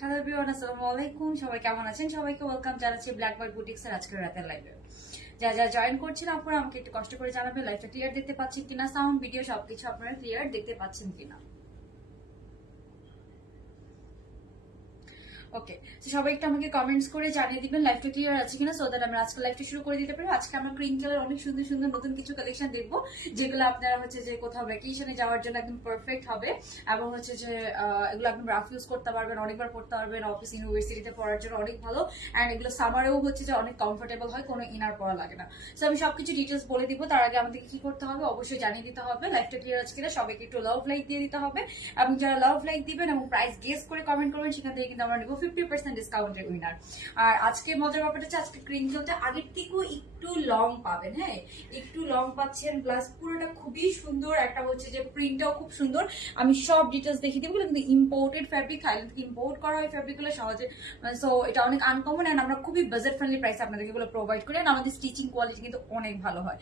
Hello everyone, আসসালামু আলাইকুম। সবাই কেমন আছেন? সবাইকে ওয়েলকাম জানাচ্ছি ব্ল্যাক বার্ড বুটিক্স এর আজকের রাতের লাইভে। যা জয়েন করছেন আপনারা আমাকে একটু কষ্ট করে জানাবেন লাইভটা ক্লিয়ার দেখতে পাচ্ছেন কিনা, সাউন্ড ভিডিও সবকিছু আপনারা ক্লিয়ার দেখতে পাচ্ছেন কিনা। ওকে, সবাই একটু আমাকে কমেন্টস করে জানিয়ে দিবেন লাইভটা ক্লিয়ার আছে কিনা, সো দ্যাট আমরা আজকে লাইভটা শুরু করে দিতে পারি। আজকে আমরা ক্রিম কালার অনেক সুন্দর সুন্দর নতুন কিছু কালেকশন দেখবো, যেগুলো আপনারা হচ্ছে যে কোথাও ভ্যাকেশনে যাওয়ার জন্য একদম পারফেক্ট হবে, এবং হচ্ছে যে এগুলো একদম রাফ ইউজ করতে পারবেন, অনেকবার পড়তে পারবেন, অফিস ইউনিভার্সিটিতে পড়ার জন্য অনেক ভালো। অ্যান্ড এগুলো সামারেও হচ্ছে যে অনেক কমফোর্টেবল হয়, কোনো ইনার পরা লাগে না। সো আমি সবকিছু ডিটেলস বলে দিব। তার আগে আমাদেরকে কি করতে হবে অবশ্যই জানিয়ে দিতে হবে লাইভটা ক্লিয়ার আছে কিনা। সবাইকে একটু লাভ লাইক দিয়ে দিতে হবে, এবং যারা লাভ লাইক দিবেন এবং প্রাইস গেস করে কমেন্ট করবেন সেখান থেকে কিন্তু আমরা নিব 50% ডিসকাউন্টের উইনার। আর আজকে মজার ব্যাপারটা হচ্ছে আজকে ক্রিম জলটা আগের থেকেও একটু লং পাবেন। হ্যাঁ, একটু লং পাচ্ছেন, প্লাস পুরোটা খুবই সুন্দর। একটা হচ্ছে যে প্রিন্টটাও খুব সুন্দর। আমি সব ডিটেলস দেখিয়ে দিব, কিন্তু ইম্পোর্টেড ফ্যাব্রিক, থাইল্যান্ড থেকে ইম্পোর্ট করা হয় ফ্যাব্রিকগুলো সহজে। সো এটা অনেক আনকমন, এন্ড আমরা খুবই বাজেট ফ্রেন্ডলি প্রাইসে আপনাদেরকে এগুলো প্রোভাইড করি। আর আমাদের স্টিচিং কোয়ালিটি কিন্তু অনেক ভালো হয়।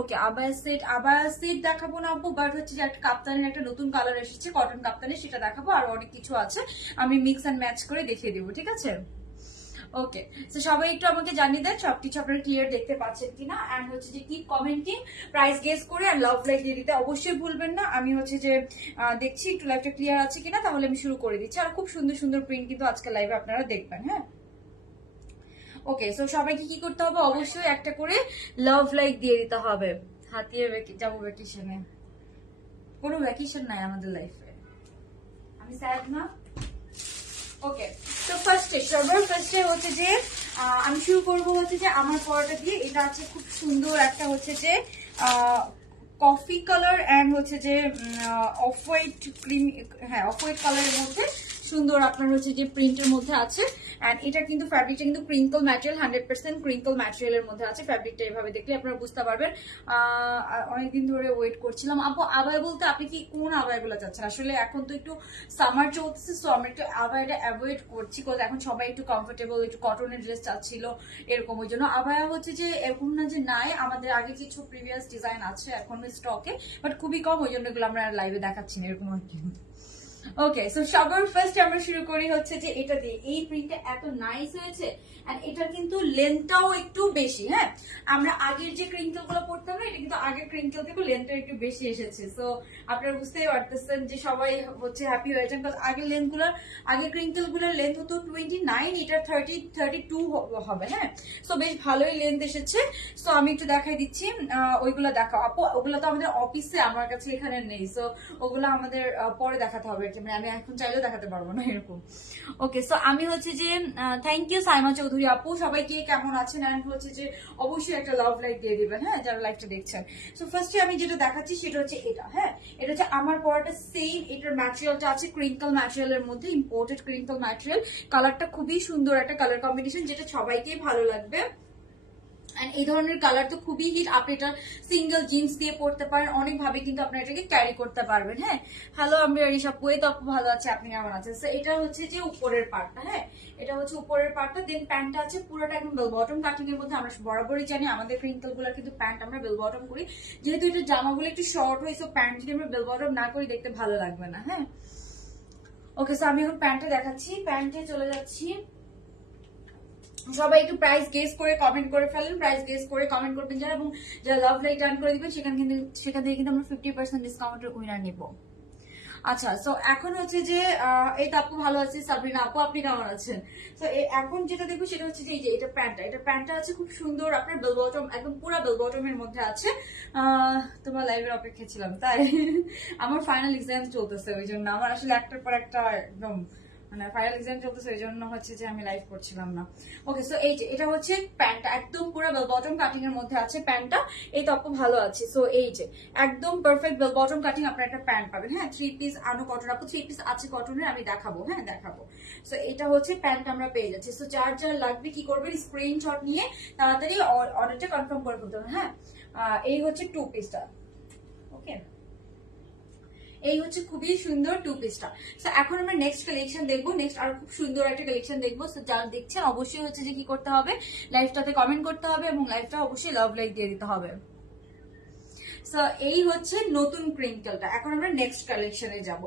ওকে, আবায়া সেট দেখাবো না আপু, বাট হচ্ছে যে একটা কাপ্তানের একটা নতুন কালার এসেছে কটন কাপ্তানের, সেটা দেখাবো। আর অনেক কিছু আছে, আমি মিক্স এন্ড ম্যাচ করে দেখিয়ে দিব, ঠিক আছে? ওকে, তো সবাই একটু আমাকে জানিয়ে দেন সবকিছু আপনারা ক্লিয়ার দেখতে পাচ্ছেন কিনা। এন্ড হচ্ছে যে কি কমেন্টিং, প্রাইস গেস করে আর লাভ লাইক দিয়ে দিতে অবশ্যই ভুলবেন না। আমি হচ্ছে যে দেখছি একটু লাইভটা ক্লিয়ার আছে কিনা, তাহলে আমি শুরু করে দিচ্ছি। আর খুব সুন্দর সুন্দর প্রিন্ট কিন্তু আজকে লাইভে আপনারা দেখবেন। হ্যাঁ, ওকে, সো সবাইকে কি করতে হবে, অবশ্যই একটা করে লাভ লাইক দিয়ে দিতে হবে। হাতিয়ে যাবো ভ্যাকেশনে, কোনো ভ্যাকেশন নাই আমাদের লাইফে, আমি স্যাড না। ওকে, তো সবার ফার্স্টে হচ্ছে যে আমি শুরু করবো হচ্ছে যে আমার পরোটা দিয়ে। এটা আছে খুব সুন্দর একটা হচ্ছে যে কফি কালার অ্যান্ড হচ্ছে যে অফ হোয়াইট ক্রিম, হ্যাঁ অফ হোয়াইট কালারের মধ্যে সুন্দর আপনার হচ্ছে যে প্রিন্টের মধ্যে আছে। অ্যান্ড এটা কিন্তু ফ্যাব্রিকটা কিন্তু ক্রিঙ্কল ম্যাটেরিয়াল, 100% ক্রিঙ্কল ম্যাটেরিয়ালের মধ্যে আছে। ফ্যাব্রিকটা এভাবে দেখলে আপনারা বুঝতে পারবেন। অনেকদিন ধরে ওয়েট করছিলাম আপু। আবায়া বলতে আপনি কি কোন আবায়াগুলো চাচ্ছেন? আসলে এখন তো একটু সামার চলতেছে, সো আমরা একটু আবায়াটা অ্যাভয়েড করছি, বিকজ এখন সবাই একটু কমফোর্টেবল, একটু কটনের ড্রেস চাচ্ছিল এরকম। ওই জন্য আবায়া হচ্ছে যে এরকম না যে নাই, আমাদের আগে কিছু প্রিভিয়াস ডিজাইন আছে এখন স্টকে, বাট খুবই কম, ওই জন্য এগুলো আমরা লাইভে দেখাচ্ছি না এরকম আর কি। ওকে, সো সবার ফার্স্ট আমরা শুরু করি হচ্ছে যে এটা দিয়ে। এই প্রিন্টটা এত নাইস হয়েছে, এন্ড এটার কিন্তু লেন্থটাও একটু বেশি। হ্যাঁ, আমরা আগের যে ক্রিঙ্কল গুলো পড়তাম না, এটা কিন্তু আগের ক্রিঙ্কল থেকে লেন্থটা একটু বেশি এসেছে। সো আপনারা বুঝতেই পারতেছেন যে সবাই হচ্ছে হ্যাপি হয়েছেন, বিকজ আগের লেন্থ গুলোর, আগের ক্রিঙ্কল গুলোর লেন্থ হতো 29, এটা 32 হবে। হ্যাঁ, সো বেশ ভালোই লেন্থ এসেছে। সো আমি একটু দেখাই দিচ্ছি, ওইগুলো দেখাও আপু। ওগুলো তো আমাদের অফিসে, আমার কাছে এখানে নেই, সো ওগুলো আমাদের পরে দেখাতে হবে। মানে আমি এখন চাইলেও দেখাতে পারবো না এরকম। ওকে, সো আমি হচ্ছে যে থ্যাংক ইউ সাইমা চৌধুরী আপু। সবাইকে কেমন আছেন, এন্ড হচ্ছে যে অবশ্যই একটা লাভ লাইক দিয়ে দিবেন, হ্যাঁ, যারা লাইভটা দেখছেন। সো ফার্স্টে আমি যেটা দেখাচ্ছি সেটা হচ্ছে এটা। হ্যাঁ, এটা হচ্ছে আমার পরাটা সেম। এটার ম্যাটেরিয়ালটা আছে ক্রিঙ্কল ম্যাটেরিয়ালের মধ্যে, ইম্পোর্টেড ক্রিঙ্কল ম্যাটেরিয়াল। কালারটা খুবই সুন্দর একটা কালার কম্বিনেশন, যেটা সবাইকেই ভালো লাগবে। এই ধরনের কালার তো খুবই হিট। আপনি এটা সিঙ্গেল জিন্স দিয়ে পড়তে পারেন, অনেক ভাবে কিন্তু আপনি এটাকে ক্যারি করতে পারবেন। হ্যাঁ, হ্যালো আমি ঋষভ পুয়ে, তো আপু ভালো আছে, আপনি কেমন আছেন? এটা হচ্ছে যে উপরের পার্টটা। হ্যাঁ, এটা হচ্ছে উপরের পার্টটা। দেন প্যান্টটা আছে পুরোটা একদম বেল বটম কাটিং এর মধ্যে। আমরা বরাবরই জানি আমাদের ক্রিঙ্কল গুলো কিন্তু প্যান্ট আমরা বেল বটম করি, যেহেতু এটা জামাগুলো একটু শর্ট হয়েছে, প্যান্ট যদি আমরা বেল বটম না করি দেখতে ভালো লাগবে না। হ্যাঁ, ওকে, সো আমি এখন প্যান্টে দেখাচ্ছি, প্যান্টে চলে যাচ্ছি। সবাই একটু প্রাইস গেস করে কমেন্ট করে ফেলেন, প্রাইস গেস করে কমেন্ট করবেন যারা, এবং যারা লাভ লাইক টার্ন করে দিবেন সেখান থেকে কিন্তু আমরা 50% ডিসকাউন্টের উইনার নিব। আচ্ছা, সো এখন হচ্ছে যে এই তো আপু ভালো আছে, সাবরিনা আপু আপনি কেমন আছেন? তো এখন যেটা দেখবো সেটা হচ্ছে যে এই যে এটা প্যান্টটা আছে খুব সুন্দর, আপনার বেল বটম, একদম পুরো বেল বটমের মধ্যে আছে। তোমার লাইভের অপেক্ষা ছিলাম তাই। আমার ফাইনাল এক্সাম চলতেছে, ওই জন্য আমার আসলে একটার পর একটা একদম মানে ফাইনাল এক্সাম চলতেছে, ওই জন্য হচ্ছে যে আমি লাইভ করছিলাম না। ওকে, সো এই যে এটা হচ্ছে প্যান্টটা, একদম পুরো বেল বটম কাটিং এর মধ্যে আছে প্যান্টটা। এই তো আপু ভালো আছে। সো এই যে একদম পারফেক্ট বেল বটম কাটিং আপনার একটা প্যান্ট পাবেন। হ্যাঁ, 3 পিস আনো কটন আপু, 3 পিস আছে কটনের, আমি দেখাবো। হ্যাঁ, দেখাবো। সো এটা হচ্ছে প্যান্ট আমরা পেয়ে যাচ্ছি। সো যার যার লাগবে কি করবেন, স্ক্রিনশট নিয়ে তাড়াতাড়ি অর্ডারটা কনফার্ম করে ফেলতে হবে। হ্যাঁ, এই হচ্ছে 2 পিসটা। ওকে, এই হচ্ছে খুবই সুন্দর 2 পিসটা। সো এখন আমরা নেক্সট কালেকশন দেখবো, নেক্সট আর খুব সুন্দর একটা কালেকশন দেখবো। সো যারা দেখছেন অবশ্যই হচ্ছে যে কি করতে হবে, লাইভটাতে কমেন্ট করতে হবে, এবং লাইভটা অবশ্যই লাভ লাইক দিয়ে দিতে হবে। সো এই হচ্ছে নতুন ক্রিঙ্কলটা। এখন আমরা নেক্সট কালেকশনে যাব।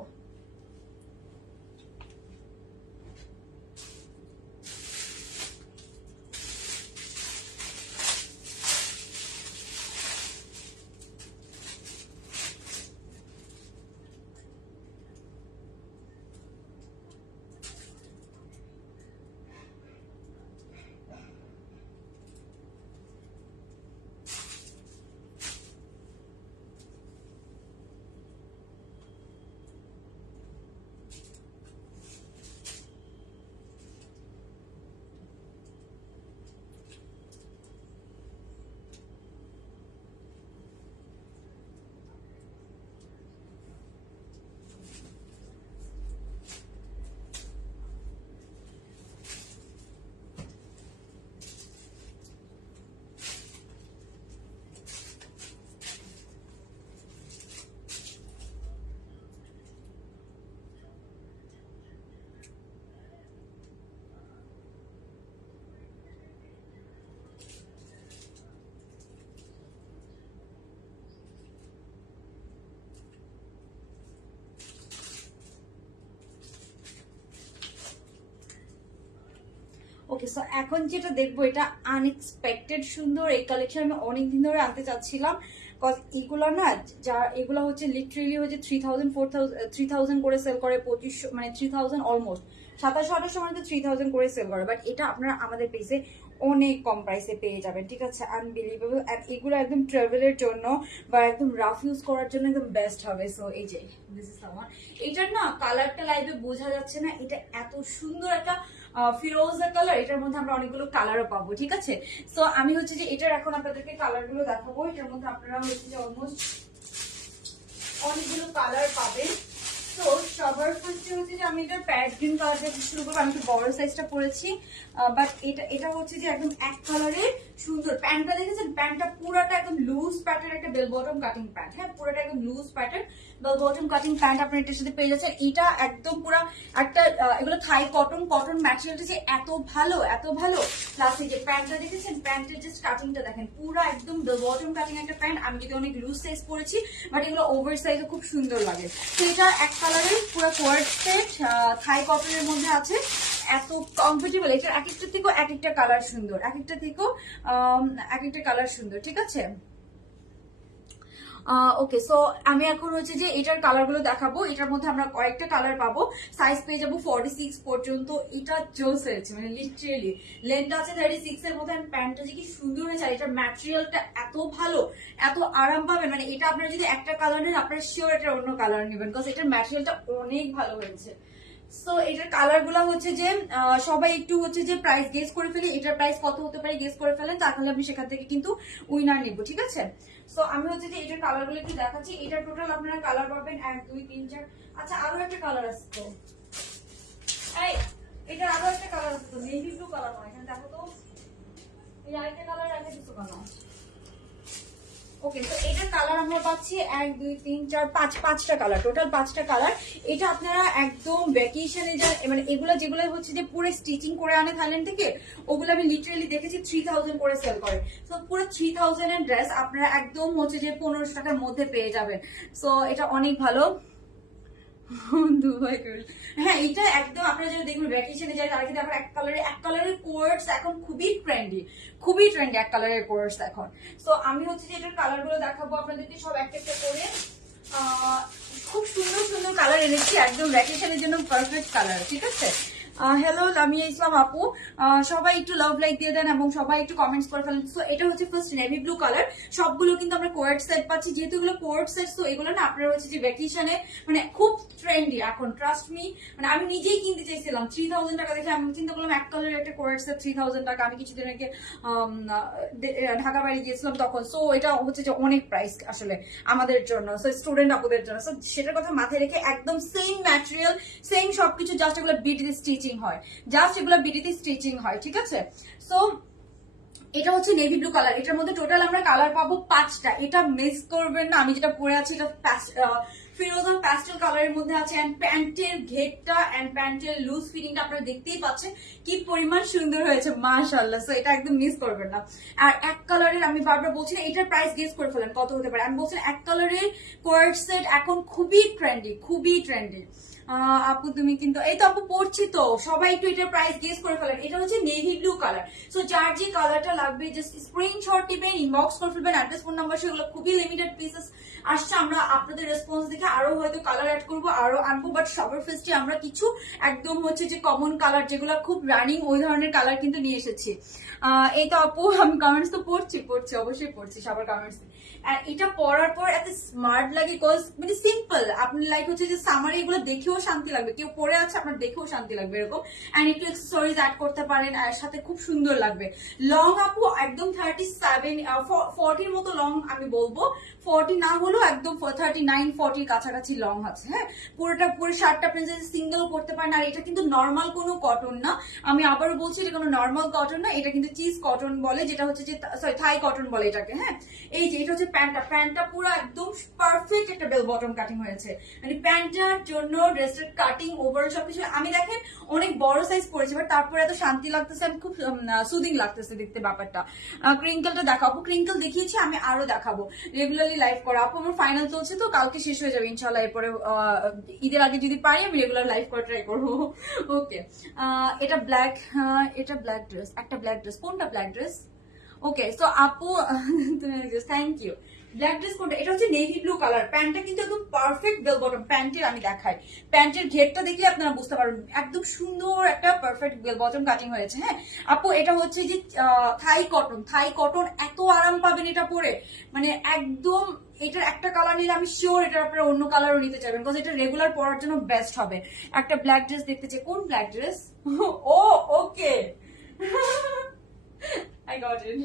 ওকে, সো এখন যেটা দেখবো এটা আনএক্সপেক্টেড সুন্দর। এই কালেকশন আমি অনেকদিন ধরে আনতে চাচ্ছিলাম, কজ এগুলো না, যা এগুলো হচ্ছে লিটারেলি হচ্ছে 3000 4000 3000 করে সেল করে, 2500 মানে 3000 অলমোস্ট 2700 মানে তো 3000 করে সেল করে। বাট এটা আপনারা আমাদের পেজে অনেক কম প্রাইসে পেয়ে যাবেন, ঠিক আছে? আনবিলিভেবল। আর এগুলো একদম ট্রাভেলের জন্য বা একদম রাফ ইউজ করার জন্য একদম বেস্ট হবে। সো এই যে দিস ইজ সামান, এটার না কালারটা লাইভে বোঝা যাচ্ছে না, এটা এত সুন্দর একটা ফিরোজা কালার। এটার মধ্যে আমরা অনেকগুলো কালারও পাবো, ঠিক আছে? সো আমি হচ্ছে যে এটার এখন আপনাদেরকে কালার গুলো দেখাবো। এটার মধ্যে আপনারা হচ্ছে যে অলমোস্ট অনেকগুলো কালার পাবেন। তো সবার ফার্স্টে হচ্ছে যে আমি এটার প্যাড গ্রিন কালার থেকে শুরু করবো। আমি একটু বড় সাইজটা পরেছি, বাট এটা হচ্ছে যে একদম এক কালারের সুন্দর। প্যান্টটা দেখেছেন, প্যান্টটা পুরাটা একদম লুজ প্যাটার্ন, একটা বেল বটম কাটিং প্যান্ট। হ্যাঁ, পুরাটা একদম loose pattern bell bottom cutting pant আপনার এটার সাথে পেয়ে যাচ্ছেন। এটা একদম পুরা একটা এগুলো থাই কটন, কটন ম্যাটেরিয়ালটা যে এত ভালো এত ভালো। প্লাস এই যে প্যান্টটা দেখেছেন, প্যান্টের জাস্ট কাটিংটা দেখেন, পুরা একদম বেল বটম কাটিং একটা প্যান্ট। আমি যদি অনেক লুজ সাইজ পরেছি, বাট এগুলো ওভার সাইজে খুব সুন্দর লাগে। তো এটা এক কালারের পুরো কোয়ার্ড সেট থাই কটনের মধ্যে আছে, এত কমফোর্টেবল। এটার এক একটা থেকেও এক একটা কালার সুন্দর, এক একটা থেকেও এক একটা কালার সুন্দর, ঠিক আছে? ওকে, সো আমি এখন হচ্ছে যে এটার কালার গুলো দেখাবো। এটার মধ্যে আমরা কয়েকটা কালার পাবো, সাইজ পেয়ে যাবো 46 পর্যন্ত। এটা জোস হয়েছে, মানে লিটারেলি লেন্থ আছে 36 এর মধ্যে। প্যান্টটা যে কি সুন্দর হয়েছে, আর এটার ম্যাটেরিয়ালটা এত ভালো, এত আরাম পাবেন। মানে এটা আপনারা যদি একটা কালার নেন, আপনারা শিওর এটার অন্য কালার নেবেন, বিকজ এটার ম্যাটেরিয়ালটা অনেক ভালো হয়েছে। সো এটার কালার গুলো হচ্ছে যে সবাই একটু হচ্ছে যে প্রাইস গেস করে ফেলি, এটার প্রাইস কত হতে পারে গেস করে ফেলেন, তাহলে আমি সেখান থেকে কিন্তু উইনার নিব, ঠিক আছে? সো আমি হচ্ছে যে এটার কালার গুলো একটু দেখাচ্ছি। এটা টোটাল আপনারা কালার পাবেন 1 2 3 4। আচ্ছা, আরো একটা কালার আছে তো, এই এটা আরো একটা কালার আছে তো, নেভি ব্লু কালার নয়, এখানে দেখো তো, এই আরেকটা কালার আছে কিছু কালার। ওকে, তো এটার কালার আমরা পাচ্ছি 1 2 3 4 5 5টা কালার, টোটাল 5টা কালার। এটা আপনারা একদম ভ্যাকেশনে যা, মানে এগুলো যেগুলো হচ্ছে যে পুরো স্টিচিং করে আনে থাইল্যান্ড থেকে, ওগুলো আমি লিটারালি দেখেছি 3000 করে সেল করে। তো পুরো 3000 এর ড্রেস আপনারা একদম হচ্ছে যে 1500 টাকার মধ্যে পেয়ে যাবেন। সো এটা অনেক ভালো। দুবাই গার্ল, হ্যাঁ এটা একদম আপনারা যদি দেখবেন ভ্যাকেশনে যায়, তারা কিন্তু এখন এক কালারের কোর্স এখন খুবই ট্রেন্ডি, খুবই ট্রেন্ডি এক কালারের কোর্স এখন। সো আমি হচ্ছে যে এটার কালার গুলো দেখাবো আপনাদেরকে সব একটা একটা করে। খুব সুন্দর সুন্দর কালার এনেছি, একদম ভ্যাকেশনের জন্য পারফেক্ট কালার, ঠিক আছে? হ্যালো লামিয়া ইসলাম আপু, সবাই একটু লাভ লাইক দিয়ে দেন এবং সবাই একটু কমেন্টস করে ফেলেন। সো এটা হচ্ছে ফার্স্ট নেভি ব্লু কালার। সবগুলো কিন্তু আমরা কোয়ার্ড সেট পাচ্ছি, যেহেতু এগুলো কোয়ার্ড সেট, তো এগুলো না আপনারা হচ্ছে যে ভ্যাকেশনে মানে খুব ট্রেন্ডি এখন, ট্রাস্ট মি। মানে আমি নিজেই কিনতে চাইছিলাম 3000 টাকা দেখে, আমি চিন্তা করলাম এক কালারের একটা কোয়ার্ড সেট 3000 টাকা। আমি কিছুদিন আগে ঢাকা বাড়ি গিয়েছিলাম তখন। সো এটা হচ্ছে যে অনেক প্রাইস আসলে আমাদের জন্য, সো স্টুডেন্ট আপুদের জন্য। সো সেটার কথা মাথায় রেখে একদম সেম ম্যাটেরিয়াল, সেম সবকিছু, জাস্ট এগুলো বিডিতে স্টিচিং হয়, জাস্ট এগুলো বিডিতে স্টিচিং হয়, ঠিক আছে? সো এটা হচ্ছে নেভি ব্লু কালার। এটার মধ্যে টোটাল আমরা কালার পাবো 5টা। এটা মিস করবেন না, আমি যেটা পরে আছি এটা ফিরোজা প্যাস্টেল কালারের মধ্যে আছে। এন্ড প্যান্টের ঘেরটা এন্ড প্যান্টের লুজ ফিটিংটা আপনারা দেখতেই পাচ্ছেন কি পরিমাণ সুন্দর হয়েছে, মাশাআল্লাহ। সো এটা একদম মিস করবেন না। আর এক কালারের আমি বারবার বলছি না, এটার প্রাইস গেস করে ফেলেন কত হতে পারে। আমি বলছি এক কালারের কোয়ার্ড সেট এখন খুবই ট্রেন্ডি, খুবই ট্রেন্ডি। আপু তুমি কিন্তু, এই তো আপু পড়ছি তো, সবাই একটু এটার প্রাইস গেস করে ফেলেন। এটা হচ্ছে নেভি ব্লু কালার। সো যার যে কালারটা লাগবে জাস্ট স্ক্রিনশট দিবেন, ইনবক্স করে ফেলবেন, অ্যাড্রেস ফোন নাম্বার, সেগুলো খুবই লিমিটেড পিসেস আসছে। আমরা আপনাদের রেসপন্স দেখে আরো হয়তো কালার অ্যাড করবো, আরো আনবো। বাট সবার ফার্স্টে আমরা কিছু একদম হচ্ছে যে কমন কালার যেগুলো খুব রানিং, ওই ধরনের কালার কিন্তু নিয়ে এসেছি। এই তো আপু আমি কমেন্টস তো পড়ছি অবশ্যই পড়ছি সবার কমেন্টস। আর এটা পরার পর এত স্মার্ট লাগে, কজ মানে সিম্পল। আপনি লাইক হচ্ছে যে সামারে এগুলো দেখেও শান্তি লাগবে, কেউ পরে আছে আপনার দেখেও শান্তি লাগবে এরকম। এন্ড একটু অ্যাক্সেসরিজ অ্যাড করতে পারেন, আর সাথে খুব সুন্দর লাগবে। লং আপু একদম 37 40 মতো লং, আমি বলবো 40 না হলেও একদম 39 40 কাছাকাছি লং আছে। হ্যাঁ, পুরোটা পুরো শার্টটা আপনি যদি সিঙ্গেল করতে পারেন। আর এটা কিন্তু নর্মাল কোনো কটন না, আমি আবারও বলছি এটা কোনো নর্মাল কটন না, এটা কিন্তু চিজ কটন বলে, যেটা হচ্ছে যে সরি থাই কটন বলে এটাকে। হ্যাঁ, এই যে এটা হচ্ছে প্যান্টটা পুরো একদম পারফেক্ট একটা বেল বটম কাটিং হয়েছে, মানে প্যান্টটার জন্য ড্রেসের কাটিং ওভারঅল সবকিছু। আমি দেখেন অনেক বড় সাইজ পরেছি, বাট তারপরে এত শান্তি লাগতেছে, আমি খুব সুদিং লাগতেছে দেখতে ব্যাপারটা। ক্রিঙ্কেলটা দেখাবো, ক্রিঙ্কেল দেখিয়েছি, আমি আরো দেখাবো। রেগুলারলি লাইভ করা আপু আমার ফাইনাল চলছে, তো কালকে শেষ হয়ে যাবে ইনশাল্লাহ। এরপরে ঈদের আগে যদি পারি আমি রেগুলার লাইভ করা ট্রাই করবো। ওকে, এটা ব্ল্যাক, এটা ব্ল্যাক ড্রেস, একটা ব্ল্যাক ড্রেস, কোনটা ব্ল্যাক ড্রেস? ওকে, সো আপু থ্যাংক ইউ। ব্ল্যাক ড্রেস কোনটা? এটা হচ্ছে নেভি ব্লু কালার। প্যান্টটা কিন্তু একদম পারফেক্ট বেল বটম। প্যান্টের আমি দেখাই, প্যান্টের ঘেরটা দেখলে আপনারা বুঝতে পারবেন একদম সুন্দর একটা পারফেক্ট বেল বটম কাটিং হয়েছে। হ্যাঁ আপু, এটা হচ্ছে যে থাই কটন, থাই কটন, এত আরাম পাবেন এটা পরে, মানে একদম। এটার একটা কালার নিলে আমি শিওর এটা আপনারা অন্য কালারও নিতে চাইবেন, বিকজ এটা রেগুলার পরার জন্য বেস্ট হবে। একটা ব্ল্যাক ড্রেস দেখতে চাই, কোন black dress? Oh okay, I got it.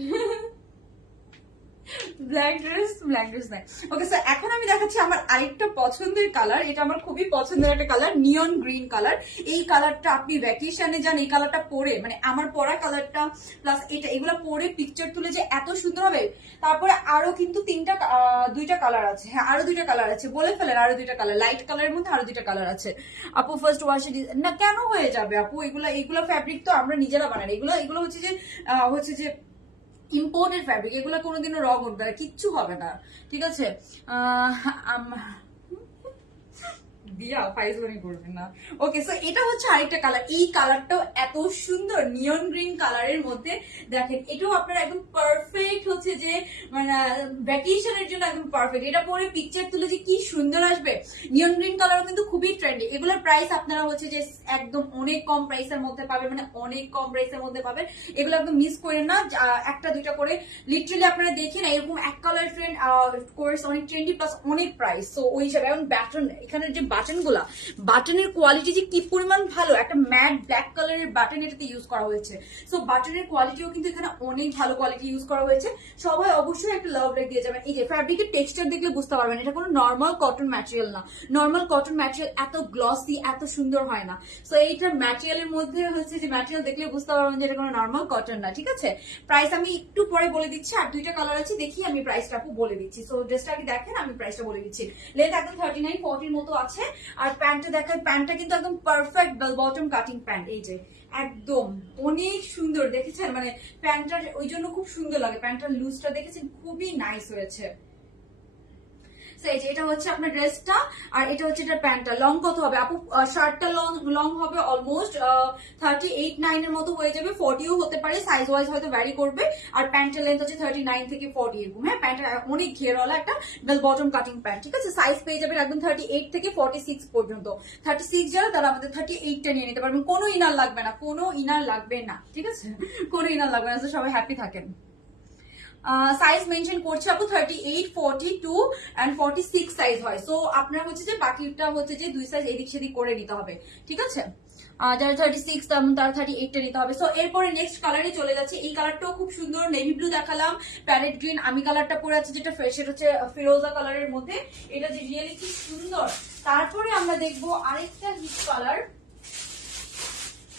Black dress নাই। ওকে স্যার, এখন আমি দেখাচ্ছি আমার আরেকটা পছন্দের কালার। এটা আমার খুবই পছন্দের একটা কালার, নিয়ন গ্রিন কালার। এই কালারটা আপনি ভ্যাকেশনে যান, এই কালারটা পরে, মানে আমার পরা কালারটা প্লাস এটা, এগুলো পরে পিকচার তুলে যে এত সুন্দর হবে। তারপরে আরো কিন্তু দুইটা কালার আছে। হ্যাঁ আরো দুইটা কালার আছে, বলে ফেলেন আরো দুইটা কালার, লাইট কালারের মধ্যে আরো দুইটা কালার আছে। আপু ফার্স্ট ওয়াশে না কেন হয়ে যাবে আপু? এগুলা ফ্যাব্রিক তো আমরা নিজেরা বানাই। এগুলো হচ্ছে যে ইম্পোর্টেড ফ্যাব্রিক, এগুলো কোনোদিনও রং উঠবে না, কিচ্ছু হবে না, ঠিক আছে? দিয়া ফাইজলামি করবেন না। ওকে, সো এটা হচ্ছে আরেকটা কালার। এই কালারটাও এত সুন্দর, নিয়ন গ্রিন কালারের মধ্যে। দেখেন এটাও আপনারা একদম পারফেক্ট হচ্ছে যে মানে ভ্যাকেশনের জন্য একদম পারফেক্ট। এটা পরে পিকচার তুলে যে কি সুন্দর আসবে। নিয়ন গ্রিন কালারও কিন্তু খুবই ট্রেন্ডি। এগুলোর প্রাইস আপনারা হচ্ছে যে একদম অনেক কম প্রাইসের মধ্যে পাবেন, মানে অনেক কম প্রাইসের মধ্যে পাবেন। এগুলো একদম মিস করেন না, একটা দুইটা করে লিটারালি আপনারা দেখেন এরকম এক কালার ট্রেন্ড কোর্স অনেক ট্রেন্ডি প্লাস অনেক প্রাইস। সো ওই হিসাবে এখন ব্যাটন, এখানে যে বাটনের কোয়ালিটি যে কি পরিমাণ ভালো, একটা ম্যাট ব্ল্যাক কালারের বাটন এটাতে ইউজ করা হয়েছে। সো বাটনের কোয়ালিটিও কিন্তু এখানে অনেক ভালো কোয়ালিটি ইউজ করা হয়েছে। সবাই অবশ্যই একটা লাভ লাইক দিয়ে যাবেন। এই যে ফ্যাব্রিকের টেক্সচার দেখলে বুঝতে পারবেন এটা কোনো নর্মাল কটন ম্যাটেরিয়াল না। নর্মাল কটন ম্যাটেরিয়াল এত গ্লসি এত সুন্দর হয় না। সো এইটার ম্যাটেরিয়ালের মধ্যে হচ্ছে যে ম্যাটেরিয়াল দেখলে বুঝতে পারবেন যে এটা কোনো নর্মাল কটন না, ঠিক আছে? প্রাইস আমি একটু পরে বলে দিচ্ছি, আর দুইটা কালার আছে দেখি আমি প্রাইসটা বলে দিচ্ছি। সো ড্রেসটা আগে দেখেন, আমি প্রাইসটা বলে দিচ্ছি। লেন্থ একদম 39-40 মতো আছে। আর প্যান্টটা দেখেন, প্যান্টটা কিন্তু একদম perfect bell bottom cutting pant. এই যে একদম অনেক সুন্দর, দেখেছেন? মানে প্যান্টটা ওই জন্য খুব সুন্দর লাগে। প্যান্টটার লুজটা দেখেছেন, খুবই নাইস হয়েছে। এটা হচ্ছে আপনার ড্রেসটা, আর এটা হচ্ছে এটা প্যান্টটা। লং কত হবে আপু? শার্টটা লং হবে অলমোস্ট 38-9 এর মতো হয়ে যাবে, 40ও হতে পারে, সাইজ ওয়াইজ হয়তো ভ্যারি করবে। আর প্যান্টের লেন্থ হচ্ছে 39 থেকে 40 এরকম। হ্যাঁ প্যান্টের অনেক ঘেরওয়ালা একটা বেল বটম কাটিং প্যান্ট, ঠিক আছে? সাইজ পেয়ে যাবেন একদম 38 থেকে 46 পর্যন্ত। 36 যারা তারা আমাদের 38টা নিয়ে নিতে পারবেন, কোনো ইনার লাগবে না, কোনো ইনার লাগবে না, ঠিক আছে? কোনো ইনার লাগবে না, সবাই হ্যাপি থাকেন। সাইজ মেনশন করছে আপু 38, 42 এন্ড 46 সাইজ হয়। সো আপনার হচ্ছে যে বাকিটা হচ্ছে যে দুই সাইজ এদিক সেদিক করে নিতে হবে, ঠিক আছে? যারা 36 তারা 38টা নিতে হবে। সো এরপরে নেক্সট কালারে চলে যাচ্ছে। এই কালারটাও খুব সুন্দর, নেভি ব্লু দেখালাম, প্যারেট গ্রিন, আমি কালারটা পরে আছে যেটা ফ্রেশ, এটা হচ্ছে ফিরোজা কালারের মধ্যে। এটা যে রিয়েলি কি সুন্দর। তারপরে আমরা দেখবো আরেকটা হিট কালার।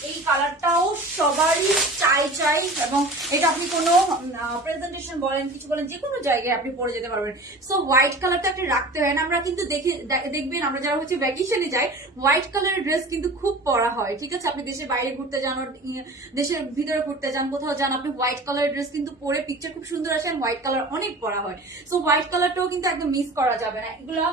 এই কালারটাও সবারই চাই, এবং এটা আপনি কোনো প্রেজেন্টেশন বলেন, কিছু বলেন, যে কোনো জায়গায় আপনি পরে যেতে পারবেন। সো হোয়াইট কালারটা আপনি রাখতে হয় না। আমরা কিন্তু দেখবেন আমরা যারা হচ্ছে ভ্যাকেশনে যাই, হোয়াইট কালারের ড্রেস কিন্তু খুব পরা হয়, ঠিক আছে? আপনি দেশের বাইরে ঘুরতে যান, দেশের ভিতরে ঘুরতে যান, কোথাও যান, আপনি হোয়াইট কালারের ড্রেস কিন্তু পরে পিকচার খুব সুন্দর আসে। হোয়াইট কালার অনেক পরা হয়। সো হোয়াইট কালারটাও কিন্তু একদম মিস করা যাবে না। এগুলা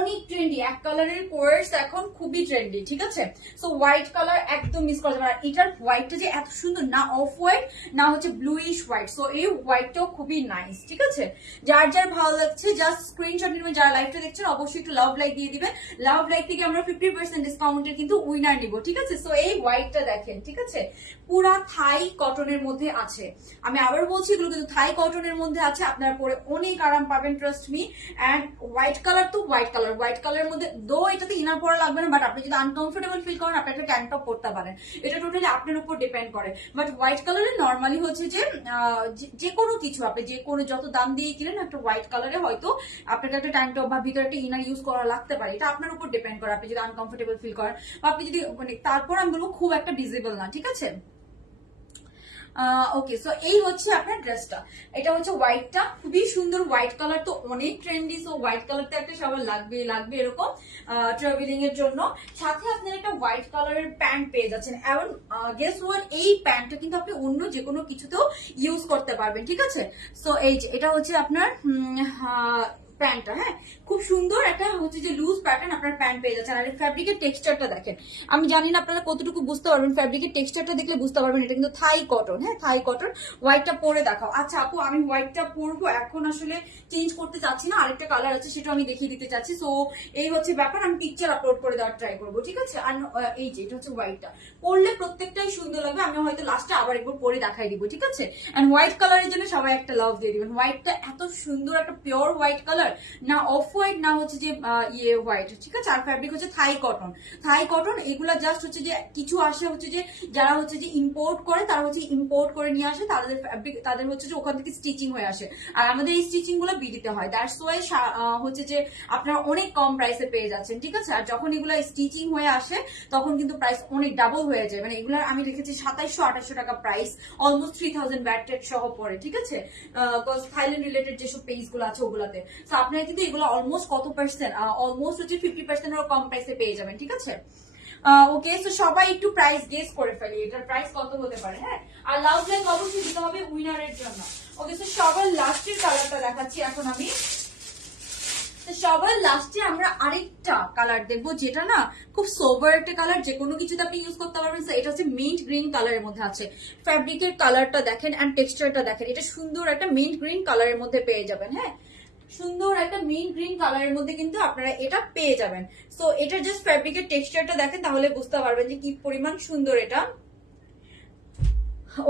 অনেক ট্রেন্ডি, এক কালারের কোর্স এখন খুবই ট্রেন্ডি, ঠিক আছে? সো হোয়াইট কালার একদম মিস করা যাবে না। এটার হোয়াইটটা যে এত সুন্দর, না অফ হোয়াইট না হচ্ছে ব্লুইশ হোয়াইট। সো এই হোয়াইটটাও খুবই নাইস, ঠিক আছে? যার যার ভালো লাগছে জাস্ট স্ক্রিনশট নেবেন। যারা লাইভটা দেখছেন অবশ্যই একটু লাভ লাইক দিয়ে দিবেন। লাভ লাইক থেকে আমরা 50% ডিসকাউন্টের কিন্তু উইনার নিব, ঠিক আছে? সো এই হোয়াইটটা দেখেন, ঠিক আছে? পুরা থাই কটনের মধ্যে আছে। আমি আবার বলছি এগুলো কিন্তু থাই কটনের মধ্যে আছে। আপনারা পরে অনেক আরাম পাবেন, trust me. And white colour তো হোয়াইট কালারের মধ্যে দো এটাতে ইনার পরা লাগবে না, বাট আপনি যদি আনকমফোর্টেবল ফিল করেন আপনি একটা ট্যাঙ্ক টপ পরতে পারেন। এটা টোটালি আপনার উপর ডিপেন্ড করে। বাট হোয়াইট কালারে নর্মালি হচ্ছে যে কোনো কিছু আপনি যে কোনো যত দাম দিয়ে কিনেন, একটা হোয়াইট কালারে হয়তো আপনাকে একটা ট্যাঙ্ক টপ বা ভিতরে একটা ইনার ইউজ করা লাগতে পারে। এটা আপনার উপর ডিপেন্ড করে, আপনি যদি আনকমফোর্টেবল ফিল করেন বা আপনি যদি মানে, তারপর আমি বলবো খুব একটা ভিজিবল না, ঠিক আছে? ওকে, সো এই হচ্ছে আপনার ড্রেসটা। এটা হচ্ছে হোয়াইটটা, খুবই সুন্দর হোয়াইট কালার, তো অনেক ট্রেন্ডি। সো হোয়াইট কালারটা একটা সবার লাগবে লাগবে এরকম ট্রাভেলিং এর জন্য। সাথে আপনার একটা হোয়াইট কালারের প্যান্ট পেয়ে যাচ্ছেন, এবং গেস হোয়াট, এই প্যান্টটা কিন্তু আপনি অন্য যে কোনো কিছুতেও ইউজ করতে পারবেন, ঠিক আছে। সো এই যে এটা হচ্ছে আপনার প্যান্টটা, হ্যাঁ খুব সুন্দর একটা হচ্ছে যে লুজ প্যাটার্ন আপনার প্যান্ট পেয়ে যাচ্ছেন। আর ফ্যাব্রিকের টেক্সচারটা দেখেন, আমি জানি না আপনারা কতটুকু বুঝতে পারবেন, ফ্যাব্রিকের টেক্সচারটা দেখলে বুঝতে পারবেন এটা কিন্তু থাই কটন। হ্যাঁ থাই কটন। হোয়াইটটা পরে দেখাও। আচ্ছা আপু, আমি হোয়াইটটা পরবো এখন, আসলে চেঞ্জ করতে চাচ্ছি না, আরেকটা কালার আছে সেটা আমি দেখিয়ে দিতে চাচ্ছি। সো এই হচ্ছে ব্যাপার, আমি পিকচার আপলোড করে দেওয়ার ট্রাই করবো, ঠিক আছে। আর এই যে এটা হচ্ছে হোয়াইটটা, পরলে প্রত্যেকটাই সুন্দর লাগবে। আমি হয়তো লাস্টে আবার একবার পরে দেখাই দিব, ঠিক আছে। এন্ড হোয়াইট কালারের জন্য সবাই একটা লাভ দিয়ে দিবেন। হোয়াইটটা এত সুন্দর একটা পিওর হোয়াইট কালার, না অফ হোয়াইট না হচ্ছে যে ইয়ে হোয়াইট, ঠিক আছে। আর ফ্যাব্রিক হচ্ছে থাই কটন। থাই কটন এগুলা জাস্ট হচ্ছে যে কিছু আসে হচ্ছে যে যারা হচ্ছে যে ইম্পোর্ট করে, তারা হচ্ছে ইম্পোর্ট করে নিয়ে আসে, তাদের ফ্যাব্রিক তাদের হচ্ছে যে ওখান থেকে স্টিচিং হয়ে আসে, আর আমাদের এই স্টিচিং গুলো বিডিতে হয়। দ্যাটস ওয়াই হচ্ছে যে আপনারা অনেক কম প্রাইসে পেয়ে যাচ্ছেন, ঠিক আছে। আর যখন এগুলা স্টিচিং হয়ে আসে তখন কিন্তু প্রাইস অনেক ডাবল হয়ে যায়। মানে এগুলার আমি রেখেছি 2700-2800 টাকা প্রাইস, অলমোস্ট 3000 ব্যাট টেক সহ পড়ে, ঠিক আছে। থাইল্যান্ড রিলেটেড যেসব পেজ গুলো আছে ওগুলাতে। তো আপনারা কিন্তু এগুলো অলমোস্ট কত পার্সেন্ট, অলমোস্ট হচ্ছে 50% এর কম প্রাইসে পেয়ে যাবেন, ঠিক আছে। ওকে, তো সবাই একটু প্রাইস গেস করে ফেলি, এটার প্রাইস কত হতে পারে। হ্যাঁ, আর লাভ লাইক অবশ্যই দিতে হবে উইনারের জন্য। ওকে, তো সবার লাস্টের কালারটা দেখাচ্ছি এখন আমি। সবার লাস্টে আমরা আরেকটা কালার দেখবো, যেটা না খুব সোবার একটা কালার, যে কোনো কিছুতে আপনি ইউজ করতে পারবেন। এটা হচ্ছে মিন্ট গ্রিন কালারের মধ্যে আছে। ফ্যাব্রিকের কালারটা দেখেন এন্ড টেক্সচারটা দেখেন, এটা সুন্দর একটা মিন্ট গ্রিন কালারের মধ্যে পেয়ে যাবেন। হ্যাঁ, সুন্দর একটা মিন্ট গ্রিন কালারের মধ্যে কিন্তু আপনারা এটা পেয়ে যাবেন। সো এটা জাস্ট ফ্যাব্রিকের টেক্সচারটা দেখেন, তাহলে বুঝতে পারবেন যে কি পরিমাণ সুন্দর এটা।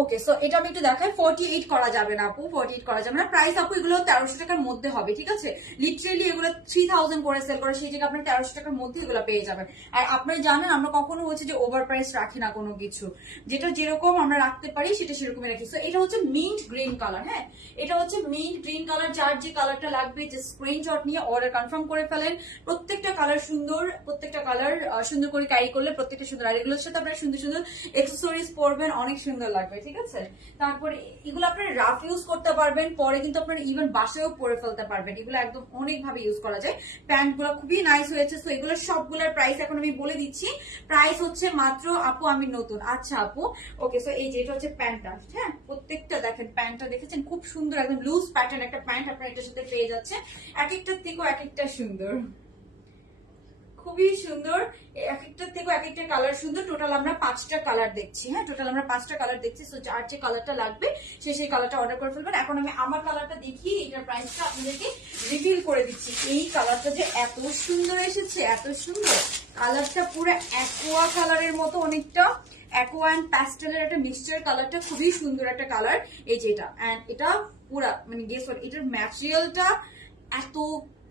ওকে, সো এটা আমি একটু দেখাই। 48 করা যাবে না আপু, 48 করা যাবে না। প্রাইস আপু এগুলো 1300 টাকার মধ্যে হবে, ঠিক আছে। লিটারেলি এগুলো 3000 করে সেল করে, সেই জায়গায় আপনি 1300 টাকার মধ্যে এগুলো পেয়ে যাবেন। আর আপনারা জানেন আমরা কখনো হচ্ছে যে ওভার প্রাইস রাখি না কোনো কিছু, যেটা যেরকম আমরা রাখতে পারি সেটা সেরকমই রাখি। সো এটা হচ্ছে মিন্ট গ্রিন কালার। হ্যাঁ, এটা হচ্ছে মিন্ট গ্রিন কালার। যার যে কালারটা লাগবে যে স্ক্রিনশট নিয়ে অর্ডার কনফার্ম করে ফেলেন। প্রত্যেকটা কালার সুন্দর, প্রত্যেকটা কালার সুন্দর করে ক্যারি করলে প্রত্যেকটা সুন্দর। আর এগুলোর সাথে আপনারা সুন্দর সুন্দর এক্সেসরিজ পরবেন, অনেক সুন্দর লাগবে, ঠিক আছে। তারপরে এগুলো আপনারা রাফ ইউজ করতে পারবেন, পরে কিন্তু আপনারা ইভেন বাসায়ও পরে ফেলতে পারবেন। এগুলো একদম অনেক ভাবে ইউজ করা যায়। প্যান্ট গুলো খুবই নাইস হয়েছে। সো এগুলো সবগুলোর প্রাইস এখন আমি বলে দিচ্ছি। প্রাইস হচ্ছে মাত্র, আপু আমি নতুন, আচ্ছা আপু ওকে। সো এই যে এটা হচ্ছে প্যান্টটা। হ্যাঁ, প্রত্যেকটা দেখেন, প্যান্টটা দেখেছেন খুব সুন্দর, একদম লুজ প্যাটার্ন একটা প্যান্ট আপনার এটার সাথে পেয়ে যাচ্ছে। এক একটার থেকেও এক একটা সুন্দর, খুবই সুন্দর। এক একটার থেকে এক একটা কালার সুন্দর। টোটাল আমরা 5টা কালার দেখছি। হ্যাঁ, টোটাল আমরা 5টা কালার দেখছি। সো যার যে কালারটা লাগবে সে সেই কালারটা অর্ডার করে ফেলবেন। এখন আমি আমার কালারটা দেখিয়ে এটার প্রাইসটা আপনাদেরকে রিভিল করে দিচ্ছি। এই কালারটা যে এত সুন্দর এসেছে, এত সুন্দর কালারটা, পুরো অ্যাকোয়া কালারের মতো, অনেকটা অ্যাকোয়া এন্ড প্যাস্টেলের একটা মিক্সচার। কালারটা খুবই সুন্দর একটা কালার। এই যে এটা, এন্ড এটা পুরা মানে গেস হোয়াট, এটার ম্যাটেরিয়ালটা এত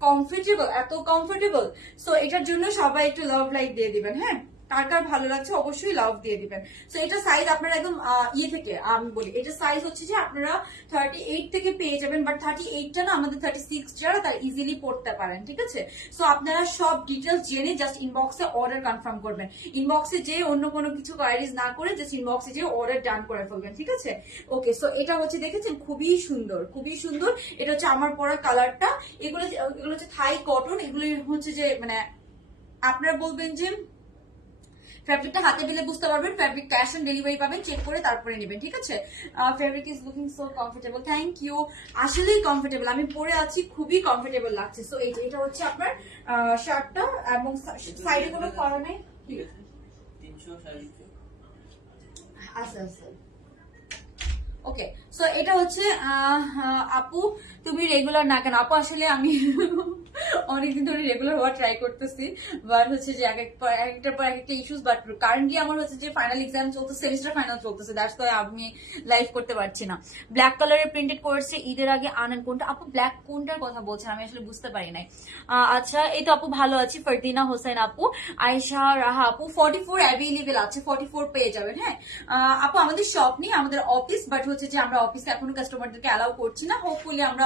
কমফোর্টেবল, এত কমফোর্টেবল। সো এটার জন্য সবাই একটু লাভ লাইক দিয়ে দিবেন। হ্যাঁ, কার কার ভালো লাগছে অবশ্যই লাভ দিয়ে দিবেন। সো এটা সাইজ আপনারা একদম ইয়ে থেকে, আমি বলি এটা সাইজ হচ্ছে যে আপনারা 38 থেকে পেয়ে যাবেন, বাট 38টা না আমাদের 36 যারা তারা ইজিলি পড়তে পারেন, ঠিক আছে। সো আপনারা সব ডিটেলস জেনে জাস্ট ইনবক্সে অর্ডার কনফার্ম করবেন। ইনবক্সে যে অন্য কোনো কিছু কোয়ারিজ না করে জাস্ট ইনবক্সে যে অর্ডার ডান করে ফেলবেন, ঠিক আছে। ওকে, সো এটা হচ্ছে দেখেছেন খুবই সুন্দর, খুবই সুন্দর। এটা হচ্ছে আমার পরা কালারটা। এগুলো এগুলো হচ্ছে থাই কটন। এগুলো হচ্ছে যে মানে আপনারা বলবেন যে ফ্যাব্রিকটা হাতে দিলে বুঝতে পারবেন। ফ্যাব্রিক ক্যাশ অন ডেলিভারি পাবেন, চেক করে তারপরে নেবেন, ঠিক আছে। Fabric is looking so comfortable, thank you. আসলেই কমফোর্টেবল, আমি পরে আছি, খুবই কমফোর্টেবল লাগছে। সো এই যে এটা হচ্ছে আপনার শার্টটা, এবং সাইডে কোনো করা নেই। আচ্ছা আচ্ছা, ওকে। সো এটা হচ্ছে আপু তুমি রেগুলার না কেন? আপু আসলে আমি অনেকদিন ধরে রেগুলার হওয়ার ট্রাই করতেছি, বাট হচ্ছে যে একটার পর একটা ইস্যুস। বাট কারেন্টলি আমার হচ্ছে যে ফাইনাল এক্সাম চলতেছে, সেমিস্টার ফাইনাল চলতেছে, দ্যাটস ওয়াই আমি লাইভ করতে পারছি না। ব্ল্যাক কালারের প্রিন্টেড কোর্সে ঈদের আগে আনেন কোনটা? আপু ব্ল্যাক কোনটার কথা বলছেন আমি আসলে বুঝতে পারি নাই। আচ্ছা, এই তো আপু ভালো আছি। ফারদিনা হোসেন আপু, আয়েশা রাহা আপু, 44 অ্যাভেলেবেল আছে, 44 পেয়ে যাবেন। হ্যাঁ আপু, আমাদের শপ নেই, আমাদের অফিস, বাট হচ্ছে যে আমরা অফিসে এখনো কাস্টমারদেরকে অ্যালাউ করছি না। হোপফুলি আমরা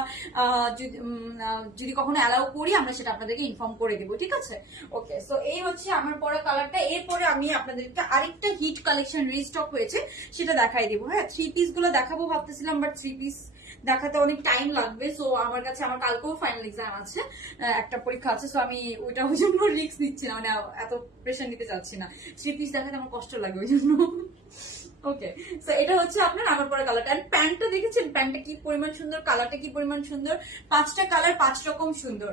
যদি কখনো অ্যালাউ করি আমরা সেটা আপনাদেরকে ইনফর্ম করে দেবো, ঠিক আছে? ওকে, সো এই হচ্ছে আমার পরা কালারটা। এরপরে আমি আপনাদেরকে আরেকটা হিট কালেকশন রিস্টক হয়েছে সেটা দেখাই দেবো। হ্যাঁ, 3 পিস গুলো দেখাবো ভাবতেছিলাম, বাট 3 পিস দেখাতে অনেক টাইম লাগবে। সো আমার কাছে আমার কালকেও ফাইনাল এক্সাম আছে, একটা পরীক্ষা আছে, সো আমি ওইটা ওই জন্য রিস্ক নিচ্ছি না, মানে এত প্রেশার নিতে চাচ্ছি না। 3 পিস দেখাতে আমার কষ্ট লাগে ওই জন্য। ওকে, সো এটা হচ্ছে আপনার আমার পরে কালারটা। এন্ড প্যান্টটা দেখেছেন, প্যান্টটা কি পরিমাণ সুন্দর, কালারটা কি পরিমাণ সুন্দর। 5টা কালার 5 রকম সুন্দর।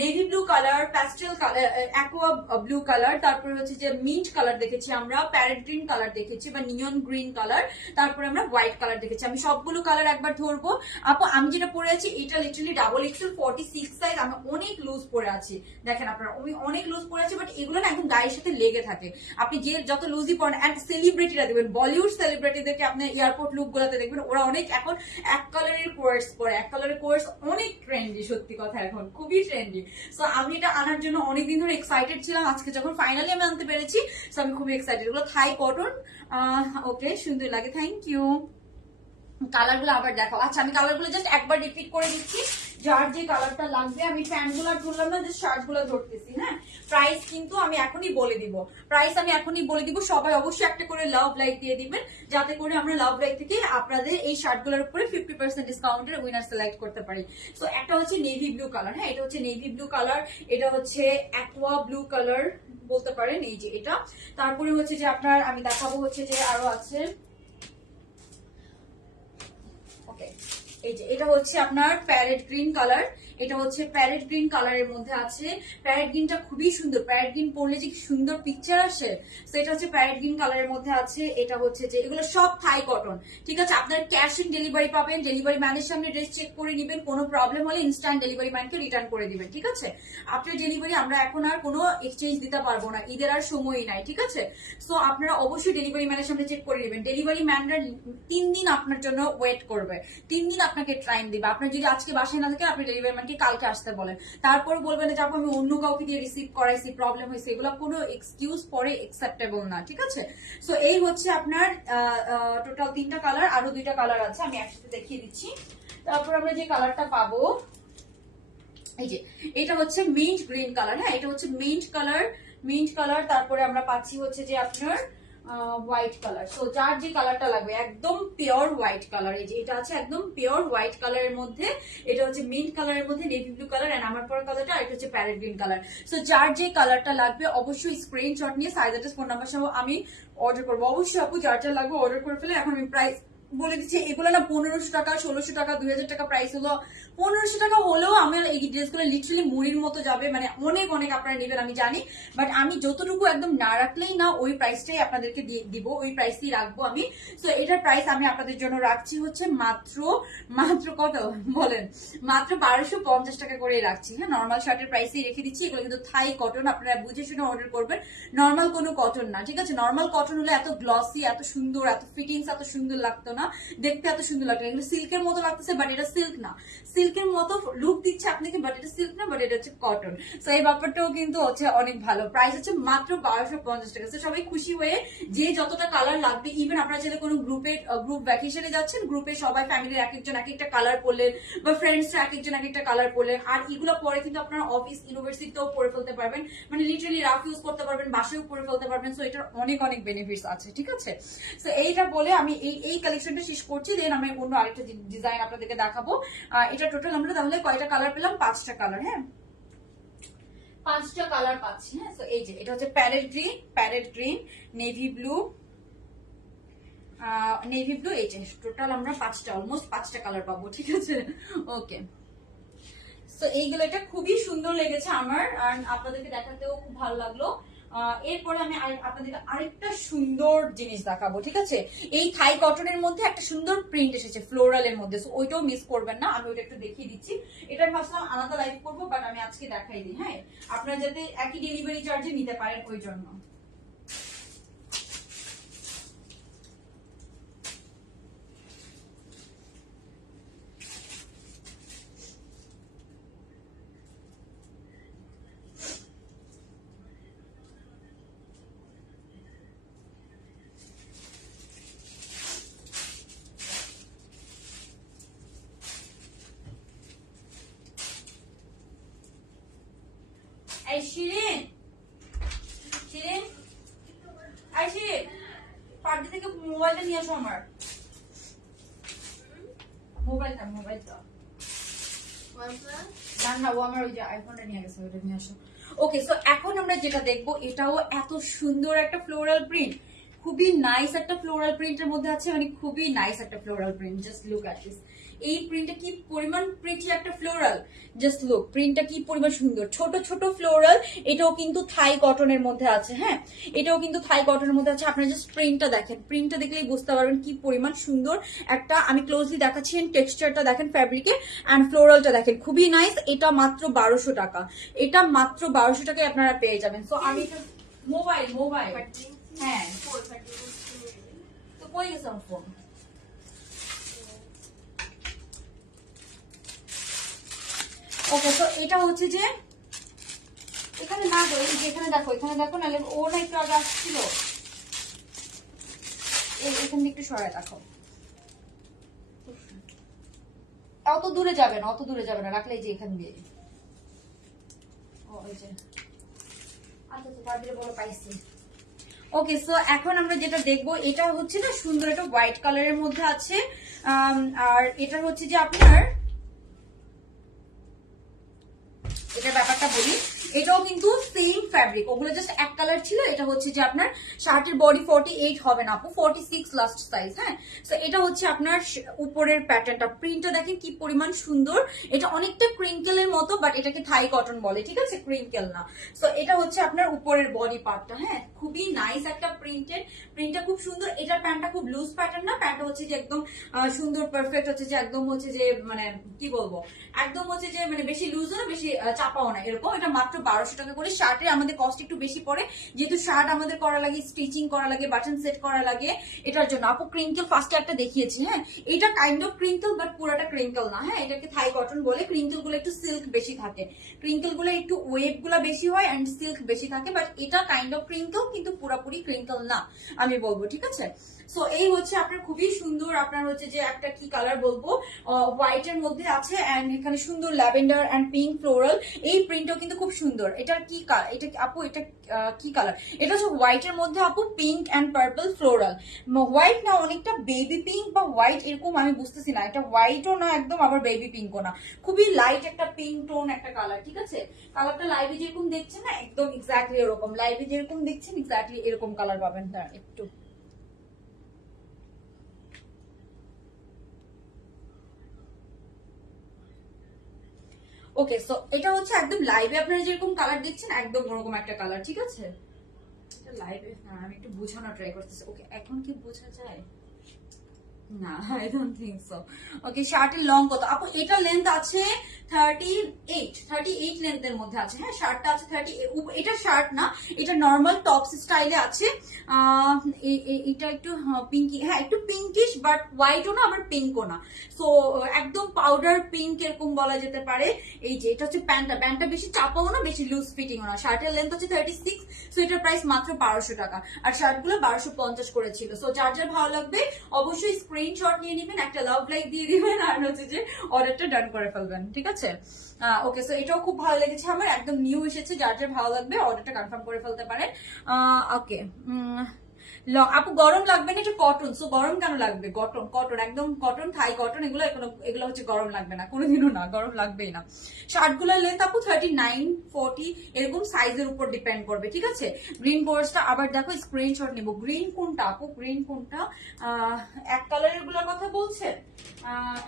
Navy blue colour, pastel colour, aqua blue colour, তারপরে হচ্ছে যে মিন্ট কালার দেখেছি আমরা, প্যারেট গ্রিন কালার দেখেছি বা নিয়ন গ্রিন কালার, তারপরে আমরা হোয়াইট কালার দেখেছি। আমি সবগুলো কালার একবার ধরবো। আপু আমি যেটা পরে আছি এটা লিটারালি ডাবল এক্সেল 46 সাইজ, আমি অনেক লুজ পরে আছি। দেখেন আপনারা, আমি অনেক লুজ পরে আছি, বাট এগুলো না একদম গায়ের সাথে লেগে থাকে। আপনি যে যত লুজই পরেন, এন্ড সেলিব্রিটিরা দেখবেন, বলিউড সেলিব্রিটিদেরকে আপনি এয়ারপোর্ট লুক গুলাতে দেখবেন, ওরা অনেক এখন এক কালারের কোর্স পরে। এক কালারের কোর্স অনেক ট্রেন্ডি, সত্যি কথা এখন খুবই ট্রেন্ডি। সো আমি এটা আনার জন্য অনেকদিন ধরে এক্সাইটেড ছিলাম, আজকে যখন ফাইনালি আমি আনতে পেরেছি সো আমি খুবই এক্সাইটেড। এগুলো থাই কটন। ওকে, সুন্দর লাগে, থ্যাংক ইউ। কালার গুলো আবার দেখো। আচ্ছা, আমি কালার গুলো জাস্ট একবার রিপিট করে দিচ্ছি, যার যে কালারটা লাগবে। আমি প্যান্ট গুলো ধরলাম না, জাস্ট শার্ট গুলো ধরতেছি। হ্যাঁ, প্রাইস কিন্তু আমি এখনই বলে দিব, প্রাইস আমি এখনই বলে দিব। সবাই অবশ্যই একটা করে লাভ লাইক দিয়ে দিবেন, যাতে করে আমরা লাভ লাইক থেকে আপনাদের এই শার্ট গুলোর উপরে 50% ডিসকাউন্টের উইনার সিলেক্ট করতে পারি। তো একটা হচ্ছে নেভি ব্লু কালার। হ্যাঁ, এটা হচ্ছে নেভি ব্লু কালার, এটা হচ্ছে অ্যাকোয়া ব্লু কালার বলতে পারেন, এই যে এটা। তারপরে হচ্ছে যে আপনার আমি দেখাবো হচ্ছে যে আরো আছে। এই যে এটা হচ্ছে আপনার প্যারেট গ্রিন কালার, এটা হচ্ছে প্যারেট গ্রিন কালারের মধ্যে আছে। প্যারেট গ্রিনটা খুবই সুন্দর, প্যারেট গ্রিন পরলে যে সুন্দর পিকচার আসে, সেটা হচ্ছে প্যারেট গ্রিন কালারের মধ্যে আছে। এটা হচ্ছে যে এগুলো সব থাই কটন, ঠিক আছে? আপনার ক্যাশ অন ডেলিভারি পাবেন, ডেলিভারি ম্যানের সামনে ড্রেস চেক করে নেবেন, কোনো প্রবলেম হলে ইনস্ট্যান্ট ডেলিভারি ম্যানকে রিটার্ন করে দিবেন, ঠিক আছে? আপনার ডেলিভারি আমরা এখন আর কোনো এক্সচেঞ্জ দিতে পারবো না, ঈদের আর সময়ই নাই, ঠিক আছে? সো আপনারা অবশ্যই ডেলিভারি ম্যানের সামনে চেক করে নেবেন। ডেলিভারি ম্যানরা 3 দিন আপনার জন্য ওয়েট করবে, 3 দিন আপনাকে টাইম দিবে। আপনার যদি আজকে বাসায় না থাকে, আপনি ডেলিভারি ম্যানকে কালকে আসতে বলেন, তারপর বলবেন যে আমি অন্য কাউকে দিয়ে রিসিভ করাইছি, প্রবলেম হয়েছে, এগুলো কোনো এক্সকিউজ পরে একসেপ্টেবল না, ঠিক আছে? সো এই হচ্ছে আপনার টোটাল 3টা কালার, আরো 2টা কালার আছে, আমি একসাথে দেখিয়ে দিচ্ছি। তারপর আমরা যে কালারটা পাবো, এই যে এটা হচ্ছে মিন্ট গ্রিন কালার। হ্যাঁ, এটা হচ্ছে মিন্ট কালার, মিন্ট কালার। তারপরে আমরা পাচ্ছি হচ্ছে যে আপনার হোয়াইট কালার। সো যার যে কালারটা লাগবে, একদম পিওর হোয়াইট কালার। এই যে এটা আছে একদম পিওর হোয়াইট কালারের মধ্যে, এটা হচ্ছে মিন্ট কালারের মধ্যে নেভি ব্লু কালার, এন্ড আমার পর কালারটা আর এটা হচ্ছে প্যারেট গ্রিন কালার। সো যার যে কালারটা লাগবে অবশ্যই স্ক্রিনশট নিয়ে সাইজ অ্যাড্রেস ফোন নাম্বার সহ আমি অর্ডার করবো। অবশ্যই আপু যার যা লাগবে অর্ডার করে ফেলে। এখন আমি প্রাইস বলে দিচ্ছি, এগুলো না 1500 টাকা, 1600 টাকা, 2000 টাকা প্রাইস হলো। 1500 টাকা হলেও আমার এই ড্রেসগুলো লিটারালি মুড়ির মতো যাবে, মানে অনেক অনেক আপনারা নেবেন আমি জানি, বাট আমি যতটুকু একদম না রাখলেই না, ওই প্রাইসটাই আপনাদেরকে দিব, ওই প্রাইসই রাখবো আমি। তো এটার প্রাইস আমি আপনাদের জন্য রাখছি হচ্ছে মাত্র মাত্র কত বলেন, মাত্র 1250 টাকা করে রাখছি। হ্যাঁ, নর্মাল শার্টের প্রাইসই রেখে দিচ্ছি। এগুলো কিন্তু থাই কটন, আপনারা বুঝে শুনে অর্ডার করবেন, নর্মাল কোনো কটন না, ঠিক আছে? নর্মাল কটন হলে এত গ্লসি, এত সুন্দর, এত ফিটিংস এত সুন্দর লাগতো না, দেখতে এত সুন্দর লাগতো। এগুলো সিল্কের মতো লাগতেছে, বাট এটা সিল্ক না। সিল্কের মতো লুক দিচ্ছে আপনাকে, বাট এটা সিল্ক না, বাট এটা হচ্ছে কটন। সো এই ব্যাপারটাও কিন্তু হচ্ছে অনেক ভালো। প্রাইস হচ্ছে মাত্র 1250 টাকা। তো সবাই খুশি হয়ে যে যতটা কালার লাগবে, ইভেন আপনারা যদি কোনো গ্রুপ ভ্যাকেশনে যাচ্ছেন, গ্রুপে সবাই ফ্যামিলির এক একজন এক একটা কালার পরলেন, বা ফ্রেন্ডসরা এক একজন এক একটা কালার পরলেন, আর এগুলো পরে কিন্তু আপনারা অফিস ইউনিভার্সিটিতেও পরে ফেলতে পারবেন, মানে লিটারালি রাফ ইউজ করতে পারবেন, বাসায়ও পরে ফেলতে পারবেন। সো এটার অনেক অনেক বেনিফিটস আছে, ঠিক আছে? সো এইটা বলে আমি এই কালেকশনটা শেষ করছি, দেন আমি অন্য আরেকটা ডিজাইন আপনাদেরকে দেখাবো। এটা টোটাল আমরা তাহলে কয়টা কালার পেলাম? 5টা কালার। হ্যাঁ, 5টা কালার পাচ্ছি। হ্যাঁ, তো এই যে এটা হচ্ছে প্যারেট গ্রিন, নেভি ব্লু, এই যে টোটাল আমরা 5টা, অলমোস্ট 5টা কালার পাবো, ঠিক আছে? ওকে, তো এইগুলো এটা খুবই সুন্দর লেগেছে আমার, আর আপনাদেরকে দেখাতেও খুব ভালো লাগলো। এরপরে আমি আপনাদেরকে আরেকটা সুন্দর জিনিস দেখাবো, ঠিক আছে? এই থাই কটনের মধ্যে একটা সুন্দর প্রিন্ট এসেছে ফ্লোরালের মধ্যে, সো ওইটাও মিস করবেন না। আমি ওইটা একটু দেখিয়ে দিচ্ছি। এটা ভাবছিলাম আলাদা লাইভ করবো, বাট আমি আজকে দেখাই দিই। হ্যাঁ, আপনারা যাতে একই ডেলিভারি চার্জে নিতে পারেন, ওই জন্য। এই শিরিন, শিরিন, এই শিরিন, পার্টি থেকে মোবাইলটা নিয়ে আসো আমার। মোবাইলটা না ও আমার ওই যে আইফোনটা নিয়ে গেছে, ওটা নিয়ে আসো। ওকে, সো এখন আমরা যেটা দেখবো এটাও এত সুন্দর একটা ফ্লোরাল প্রিন্ট, খুবই নাইস একটা ফ্লোরাল প্রিন্টের মধ্যে আছে, মানে খুবই নাইস একটা floral print. Just look at this, এই প্রিন্টটা কি পরিমাণ প্রিটি একটা ফ্লোরাল, জাস্ট লুক প্রিন্টটা কি পরিমাণ সুন্দর, ছোট ছোট ফ্লোরাল। এটাও কিন্তু থাই কটনের মধ্যে আছে, হ্যাঁ এটাও কিন্তু থাই কটনের মধ্যে আছে। আপনারা জাস্ট প্রিন্টটা দেখেন, প্রিন্টটা দেখলেই বুঝতে পারবেন কি পরিমাণ সুন্দর একটা। আমি ক্লোজলি দেখাচ্ছি, টেক্সচারটা দেখেন ফ্যাব্রিকে, অ্যান্ড ফ্লোরালটা দেখেন খুবই নাইস। এটা মাত্র 1200 টাকা, এটা মাত্র 1200 টাকায় আপনারা পেয়ে যাবেন। সো আমি মোবাইল হ্যাঁ, তো কই গেছে আমার ফোন? ওকে, তো এটা হচ্ছে যে এখানে না গো, এই যে এখানে দেখো নাহলে ও না একটু আগে আসছিল, এখান থেকে একটু সরাই রাখো। অত দূরে যাবে না, রাখলে যে এখান দিয়ে। ও ওই যে আচ্ছা তাদের বড় পাইছি। ওকে, সো এখন আমরা যেটা দেখবো এটা হচ্ছে না সুন্দর একটা হোয়াইট কালারের মধ্যে আছে, আর এটা হচ্ছে যে আপনার, এটার ব্যাপারটা বলি, এটাও কিন্তু সেম ফ্যাব্রিক, ওগুলো জাস্ট এক কালার ছিল। এটা হচ্ছে যে আপনার শার্টের বডি 48 হবে না আপু, 46 লাস্ট সাইজ। হ্যাঁ, তো এটা হচ্ছে আপনার উপরের প্যাটার্নটা, প্রিন্টটা দেখেন কি পরিমাণ সুন্দর। এটা অনেকটা ক্রিঙ্কেলের মতো, বাট এটাকে থাই কটন বলে, ঠিক আছে, ক্রিঙ্কেল না। তো এটা হচ্ছে আপনার উপরের বডি পার্টটা, হ্যাঁ খুবই নাইস একটা প্রিন্টটা খুব সুন্দর। এটার প্যান্টটা খুব লুজ প্যাটার্ন না, প্যান্টটা হচ্ছে যে একদম সুন্দর পারফেক্ট, হচ্ছে যে একদম হচ্ছে যে মানে কি বলবো, একদম হচ্ছে যে মানে বেশি লুজও না বেশি চাপাও না, এরকম। এটা মাত্র 1200 টাকা করে। শার্টের আমাদের কস্ট একটু বেশি পড়ে, যেহেতু শার্ট আমাদের করা লাগে, স্টিচিং করা লাগে, বাটন সেট করা লাগে, এটার জন্য। আপু ক্রিঙ্কেল ফার্স্টে একটা দেখিয়েছি, হ্যাঁ এটা কাইন্ড অফ ক্রিঙ্কেল বাট পুরোটা ক্রিঙ্কেল না, হ্যাঁ এটাকে থাই কটন বলে। ক্রিঙ্কেল গুলো একটু সিল্ক বেশি থাকে, ক্রিঙ্কেল গুলো একটু ওয়েভ গুলা বেশি হয় এন্ড সিল্ক বেশি থাকে, বাট এটা কাইন্ড অফ ক্রিঙ্কেল কিন্তু পুরোপুরি ক্রিঙ্কেল না আমি বলবো, ঠিক আছে। সো এই হচ্ছে আপনার খুবই সুন্দর, আপনার হচ্ছে যে একটা কি কালার বলবো, হোয়াইট এর মধ্যে আছে, এন্ড এখানে সুন্দর ল্যাভেন্ডার এন্ড পিঙ্ক ফ্লোরাল। এই প্রিন্টটাও কিন্তু খুব সুন্দর। এটার কি কালার, এটা আপু এটা কি কালার? এটা হচ্ছে হোয়াইট এর মধ্যে আপু, pink and purple floral. White না, অনেকটা বেবি পিঙ্ক বা হোয়াইট এরকম, আমি বুঝতেছি না, এটা হোয়াইটও না একদম, আবার বেবি পিঙ্কও না, খুবই লাইট একটা পিঙ্ক টোন একটা কালার, ঠিক আছে। কালারটা লাইভে যেরকম দেখছেন না একদম এক্স্যাক্টলি এরকম, লাইভে যেরকম দেখছেন এক্স্যাক্টলি এরকম কালার পাবেন। একটু ওকে, সো এটা হচ্ছে একদম লাইভে আপনারা যেরকম কালার দেখছেন একদম ওরকম একটা কালার, ঠিক আছে। এটা লাইভে আমি একটু বোঝানোর ট্রাই করতেছি। ওকে, এখন কি বোঝা যায়? না, আই ডোন্ট থিংক সো। ওকে, শার্টের লং কত আপু? এটা লেন্থ আছে 38 লেন্থের মধ্যে আছে, হ্যাঁ শার্টটা আছে 30। এটা শার্ট না, এটা নর্মাল টপস স্টাইলে আছে। এটা একটু পিঙ্কি, হ্যাঁ একটু পিঙ্কিশ, বাট হোয়াইটও না আবার পিঙ্কও না, সো একদম পাউডার পিঙ্ক এরকম বলা যেতে পারে। এই যে এটা হচ্ছে প্যান্টটা বেশি চাপাও না বেশি লুজ ফিটিংও না। শার্টের লেন্থ হচ্ছে 36, সো এটার প্রাইস মাত্র 1200 টাকা, আর শার্টগুলো 1250 করেছিল। সো যার যার ভালো লাগবে অবশ্যই স্ক্রিনশট নিয়ে নেবেন, একটা লাভ লাইক দিয়ে দিবেন, আর হচ্ছে যে অর্ডারটা ডান করে ফেলবেন, ঠিক আছে। ওকে, সো এটাও খুব ভালো লেগেছে আমার, একদম নিউ এসেছে, যার যার ভালো লাগবে অর্ডারটা কনফার্ম করে ফেলতে পারেন। ওকে, আপু গরম লাগবে না, এটা কটন, সো গরম কেন লাগবে? কটন একদম কটন, থাই কটন, এগুলো হচ্ছে গরম লাগবে না কোনোদিনও, না গরম লাগবেই না। শার্টগুলোর লেন্থ আপু 39, 40 এরকম সাইজের উপর ডিপেন্ড করবে, ঠিক আছে। গ্রিন কোর্সটা আবার দেখো, স্ক্রিনশট নেবো। গ্রিন কোনটা আপু? গ্রিন কোনটা? এক কালারের গুলোর কথা বলছে?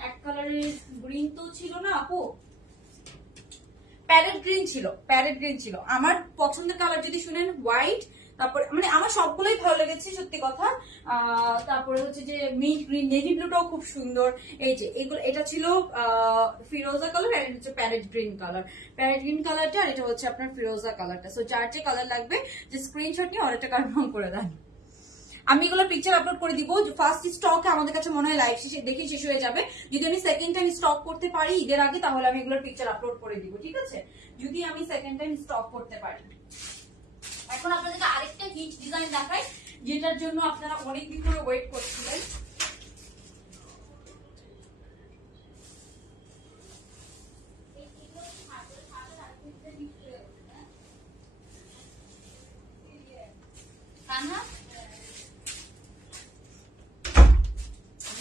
এক কালারের গ্রিন তো ছিল না আপু, প্যারেট গ্রিন ছিল। আমার পছন্দের কালার যদি শুনেন হোয়াইট, তারপরে মানে আমার সবগুলোই ভালো লেগেছে সত্যি কথা। তারপরে হচ্ছে যে মিন্ট গ্রিন, নেভি ব্লুটাও খুব সুন্দর। এই যে এগুলো, এটা ছিল ফিরোজা কালার, আর এটা হচ্ছে প্যারেট গ্রিন কালারটা, আর এটা হচ্ছে আপনার ফিরোজা কালারটা। সো যার যে কালার লাগবে যে স্ক্রিনশট নিয়ে অর্ডারটা কনফার্ম করে দেন। আমি এগুলো পিকচার আপলোড করে দিব। ফার্স্ট স্টক আমাদের কাছে মনে হয় লাইভ শেষে দেখেই শেষ হয়ে যাবে। যদি আমি সেকেন্ড টাইম স্টক করতে পারি ঈদের আগে, তাহলে আমি এগুলোর পিকচার আপলোড করে দিব, ঠিক আছে, যদি আমি সেকেন্ড টাইম স্টক করতে পারি। এখন আপনাদেরকে আরেকটা হিট ডিজাইন দেখাই, যেটার জন্য আপনারা অনেকদিন ধরে ওয়েট করছিলেন। তানহা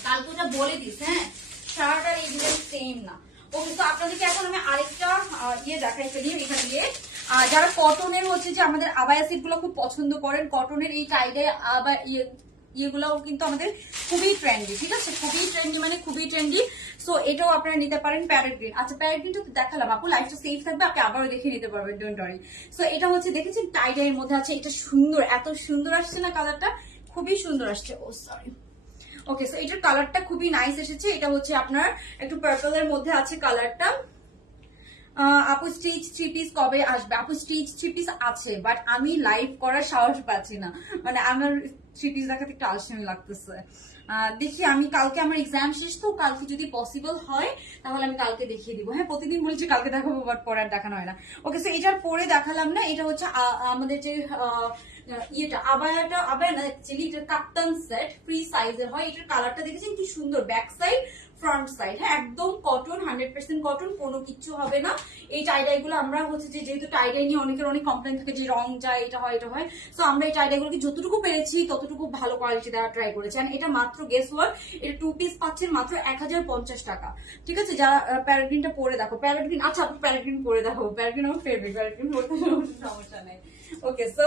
কালকে ওটা বলে দিস, হ্যাঁ শার্ট আর এই ডিজাইন সেম না। ওকে, তো আপনাদেরকে এখন আমি আরেকটা ইয়ে দেখাই ফেলি এখানে দিয়ে। যারা কটনের হচ্ছে যে আমাদের আবায়া সেট গুলো খুব পছন্দ করেন, কটনের এই টাইডে আবার ইয়েগুলোও কিন্তু আমাদের খুবই ট্রেন্ডি, ঠিক আছে, খুবই ট্রেন্ডি মানে খুবই ট্রেন্ডি। সো এটাও আপনারা নিতে পারেন প্যারেট গ্রিন। আচ্ছা প্যারেট গ্রিনটা তো দেখালাম আপু, লাইফটা সেফ থাকবে, আপনি আবারও দেখে নিতে পারবেন, ডোন্ট ওয়ারি। সো এটা হচ্ছে দেখেছেন টাইডে এর মধ্যে আছে, এটা সুন্দর, এত সুন্দর আসছে না কালারটা, খুবই সুন্দর আসছে। ও সরি, ওকে। সো এটার কালারটা খুবই নাইস এসেছে। এটা হচ্ছে আপনার একটু পার্পল এর মধ্যে আছে কালারটা। আপু স্টিচ থ্রি পিস কবে আসবে? আপু স্টিচ থ্রি পিস আছে, বাট আমি লাইভ করার সাহস পাচ্ছি না, মানে আমার থ্রি পিস দেখাতে একটু আলসেমি লাগতেছে। দেখি আমি কালকে, আমার এক্সাম শেষ তো, কালকে যদি পসিবল হয় তাহলে আমি কালকে দেখিয়ে দিব। হ্যাঁ প্রতিদিন বলছি কালকে দেখাবো, বাট পরে আর দেখানো হয় না। ওকে, সো এটার পরে দেখালাম না, এটা হচ্ছে আমাদের যে ইয়েটা আবায়া না অ্যাকচুয়ালি এটা কাপ্তান সেট, ফ্রি সাইজের হয়। এটার কালারটা দেখেছেন কি সুন্দর, ব্যাক সাইড ফ্রন্ট সাইড, হ্যাঁ একদম কটন, 100% কটন, কোনো কিচ্ছু হবে না। এই টাইডাই গুলো আমরা হচ্ছে যে যেহেতু টাইডাই নিয়ে অনেকের অনেক কমপ্লেন থাকে যে রং যায়, এটা হয় এটা হয়, সো আমরা এই টাইডাই গুলোকে যতটুকু পেরেছি ততটুকু ভালো কোয়ালিটি দেওয়া ট্রাই করেছি। আর এটা মাত্র গেস ওয়ার্ড, এটা 2 পিস পাচ্ছেন মাত্র 1050 টাকা, ঠিক আছে। যারা প্যারাগ্রিনটা পরে দেখো, প্যারাগ্রিন, আচ্ছা আপনি প্যারাগ্রিন পরে দেখো, প্যারাগ্রিন আমার ফেভারিট, প্যারাগ্রিন পরতে সমস্যা নেই। ওকে, সো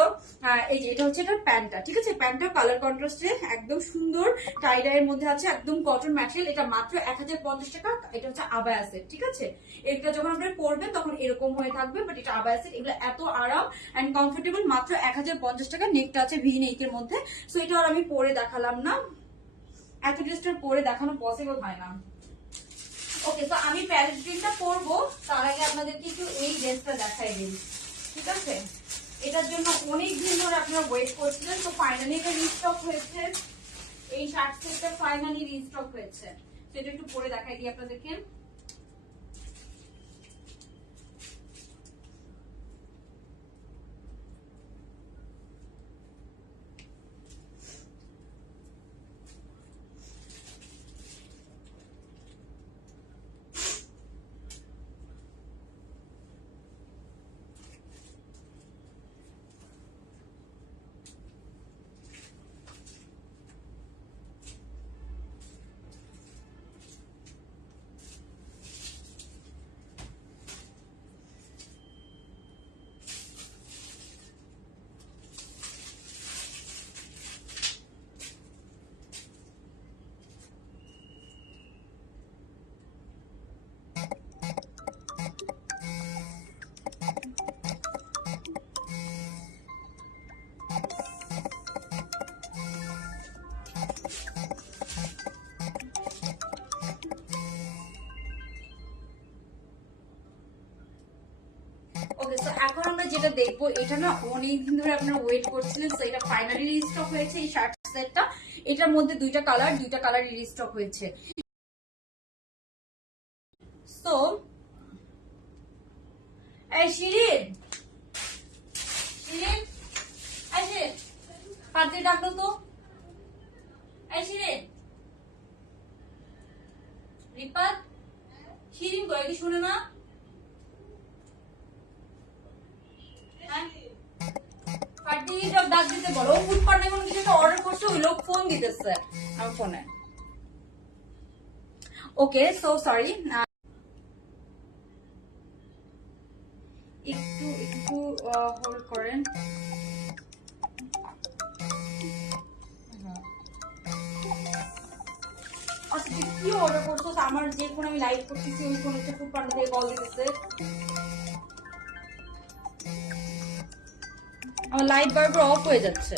এই যে এটা হচ্ছে এটার প্যান্টটা, ঠিক আছে, প্যান্টটা কালার কন্ট্রাস্টে একদম সুন্দর, টাইডাইয়ের মধ্যে আছে, একদম কটন ম্যাটেরিয়াল, এটা মাত্র 1050 টাকা। এটা হচ্ছে আবায়া সেট, ঠিক আছে। এটা যখন আপনারা পরবেন তখন এরকম হয়ে থাকবে, বাট এটা আবায়া সেট, এগুলো এত আরাম এন্ড কমফোর্টেবল, মাত্র 1050 টাকা। নেকটা আছে ভি নেকের মধ্যে। সো এটা আর আমি পরে দেখালাম না, এত ড্রেসটা পরে দেখানো পসিবল হয় না। ওকে, তো আমি প্যারেট গ্রিনটা পরবো, তার আগে আপনাদেরকে একটু এই ড্রেসটা দেখাই দিই, ঠিক আছে। এটার জন্য অনেক দিন ধরে আপনারা ওয়েট করছিলেন, তো ফাইনালি এটা রিস্টক হয়েছে, এই শার্ট সেটটা ফাইনালি রিস্টক হয়েছে। সেটা একটু পরে দেখাই দিই আপনাদেরকে। ওকে, সো এখন আমরা যেটা দেখবো, এটা না অনেকদিন ধরে আপনারা ওয়েট করছিলেন, সো এটা ফাইনালি রিস্টক হয়েছে এই শার্ট সেটটা। এটার মধ্যে দুইটা কালার রিস্টক হয়েছে। সো এই শিরিন, শিরিন, এই শিরিন, পাত্রে ডাকলো তো, এই শিরিন, রিপাত, শিরিন কয় কি শুনে না? ডাক দিতে বলো, ফুড পার্টনার কোনো কিছু একটা অর্ডার করছে, ওই লোক ফোন দিতেছে আমার ফোনে। ওকে, সো সরি, একটু একটু হোল্ড করেন। আচ্ছা কি অর্ডার করছো? আমার যে ফোন আমি লাইভ করতেছি ওই ফোন হচ্ছে ফুড পার্টনার থেকে কল দিতেছে, আমার লাইট বারবার অফ হয়ে যাচ্ছে।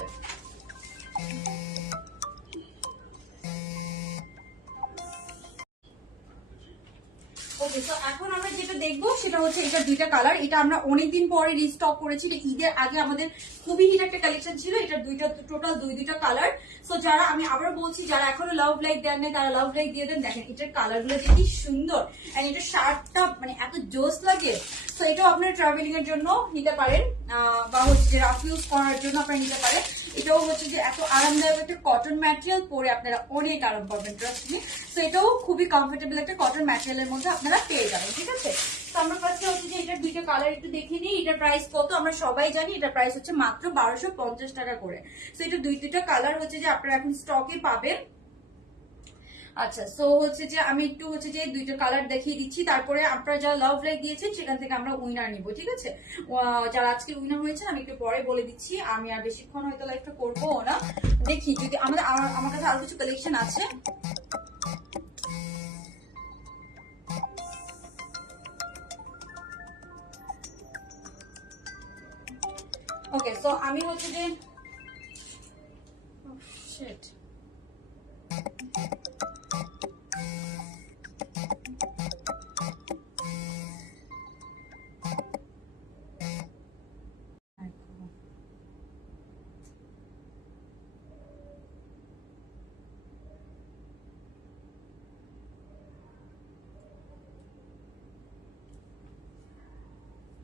ওকে, তো এখন আমরা যেটা দেখবো সেটা হচ্ছে এটা দুইটা কালার, এটা আমরা অনেকদিন পরে রিস্টক করেছি, ঈদের আগে আমাদের খুবই হিট একটা কালেকশন ছিল। এটা দুইটা টোটাল দুইটা কালার। সো যারা, আমি আবার বলছি, যারা এখনো লাভ লাইক দেন নাই তারা লাভ লাইক দিয়ে দেন। দেখেন এটার কালার গুলো যে কি সুন্দর, এন্ড এটা শার্টটা মানে এত জোস লাগে। তো এটাও আপনারা ট্রাভেলিং এর জন্য নিতে পারেন, বা হচ্ছে রাফ ইউজ করার জন্য আপনারা নিতে পারেন। এটাও হচ্ছে যে এত আরামদায়ক একটা কটন ম্যাটেরিয়াল, পরে আপনারা অনেক আরাম পাবেন, ট্রাস্ট মি। তো এটাও খুবই কমফোর্টেবল একটা কটন ম্যাটেরিয়ালের মধ্যে আপনারা পেয়ে যাবেন, ঠিক আছে। তো আমরা ফার্স্টে হচ্ছে যে এটার দুইটা কালার একটু দেখে নিই। এটার প্রাইস কত আমরা সবাই জানি, এটার প্রাইস হচ্ছে মাত্র 1250 টাকা করে। তো এটা দুইটা কালার হচ্ছে যে আপনারা এখন স্টকে পাবেন। আচ্ছা, সো হচ্ছে যে আমি একটু হচ্ছে যে দুইটা কালার দেখিয়ে দিচ্ছি, তারপরে আপনারা যারা লাভ লাইক দিয়েছেন সেখান থেকে আমরা উইনার নিব, ঠিক আছে? যারা আজকে উইনার হয়েছে আমি একটু পরে বলে দিচ্ছি। আমি আর বেশিক্ষণ হয়তো লাইভটা করবো না, দেখি যদি আমার কাছে আরো কিছু কালেকশন আছে। ওকে, সো আমি হচ্ছে যে শিট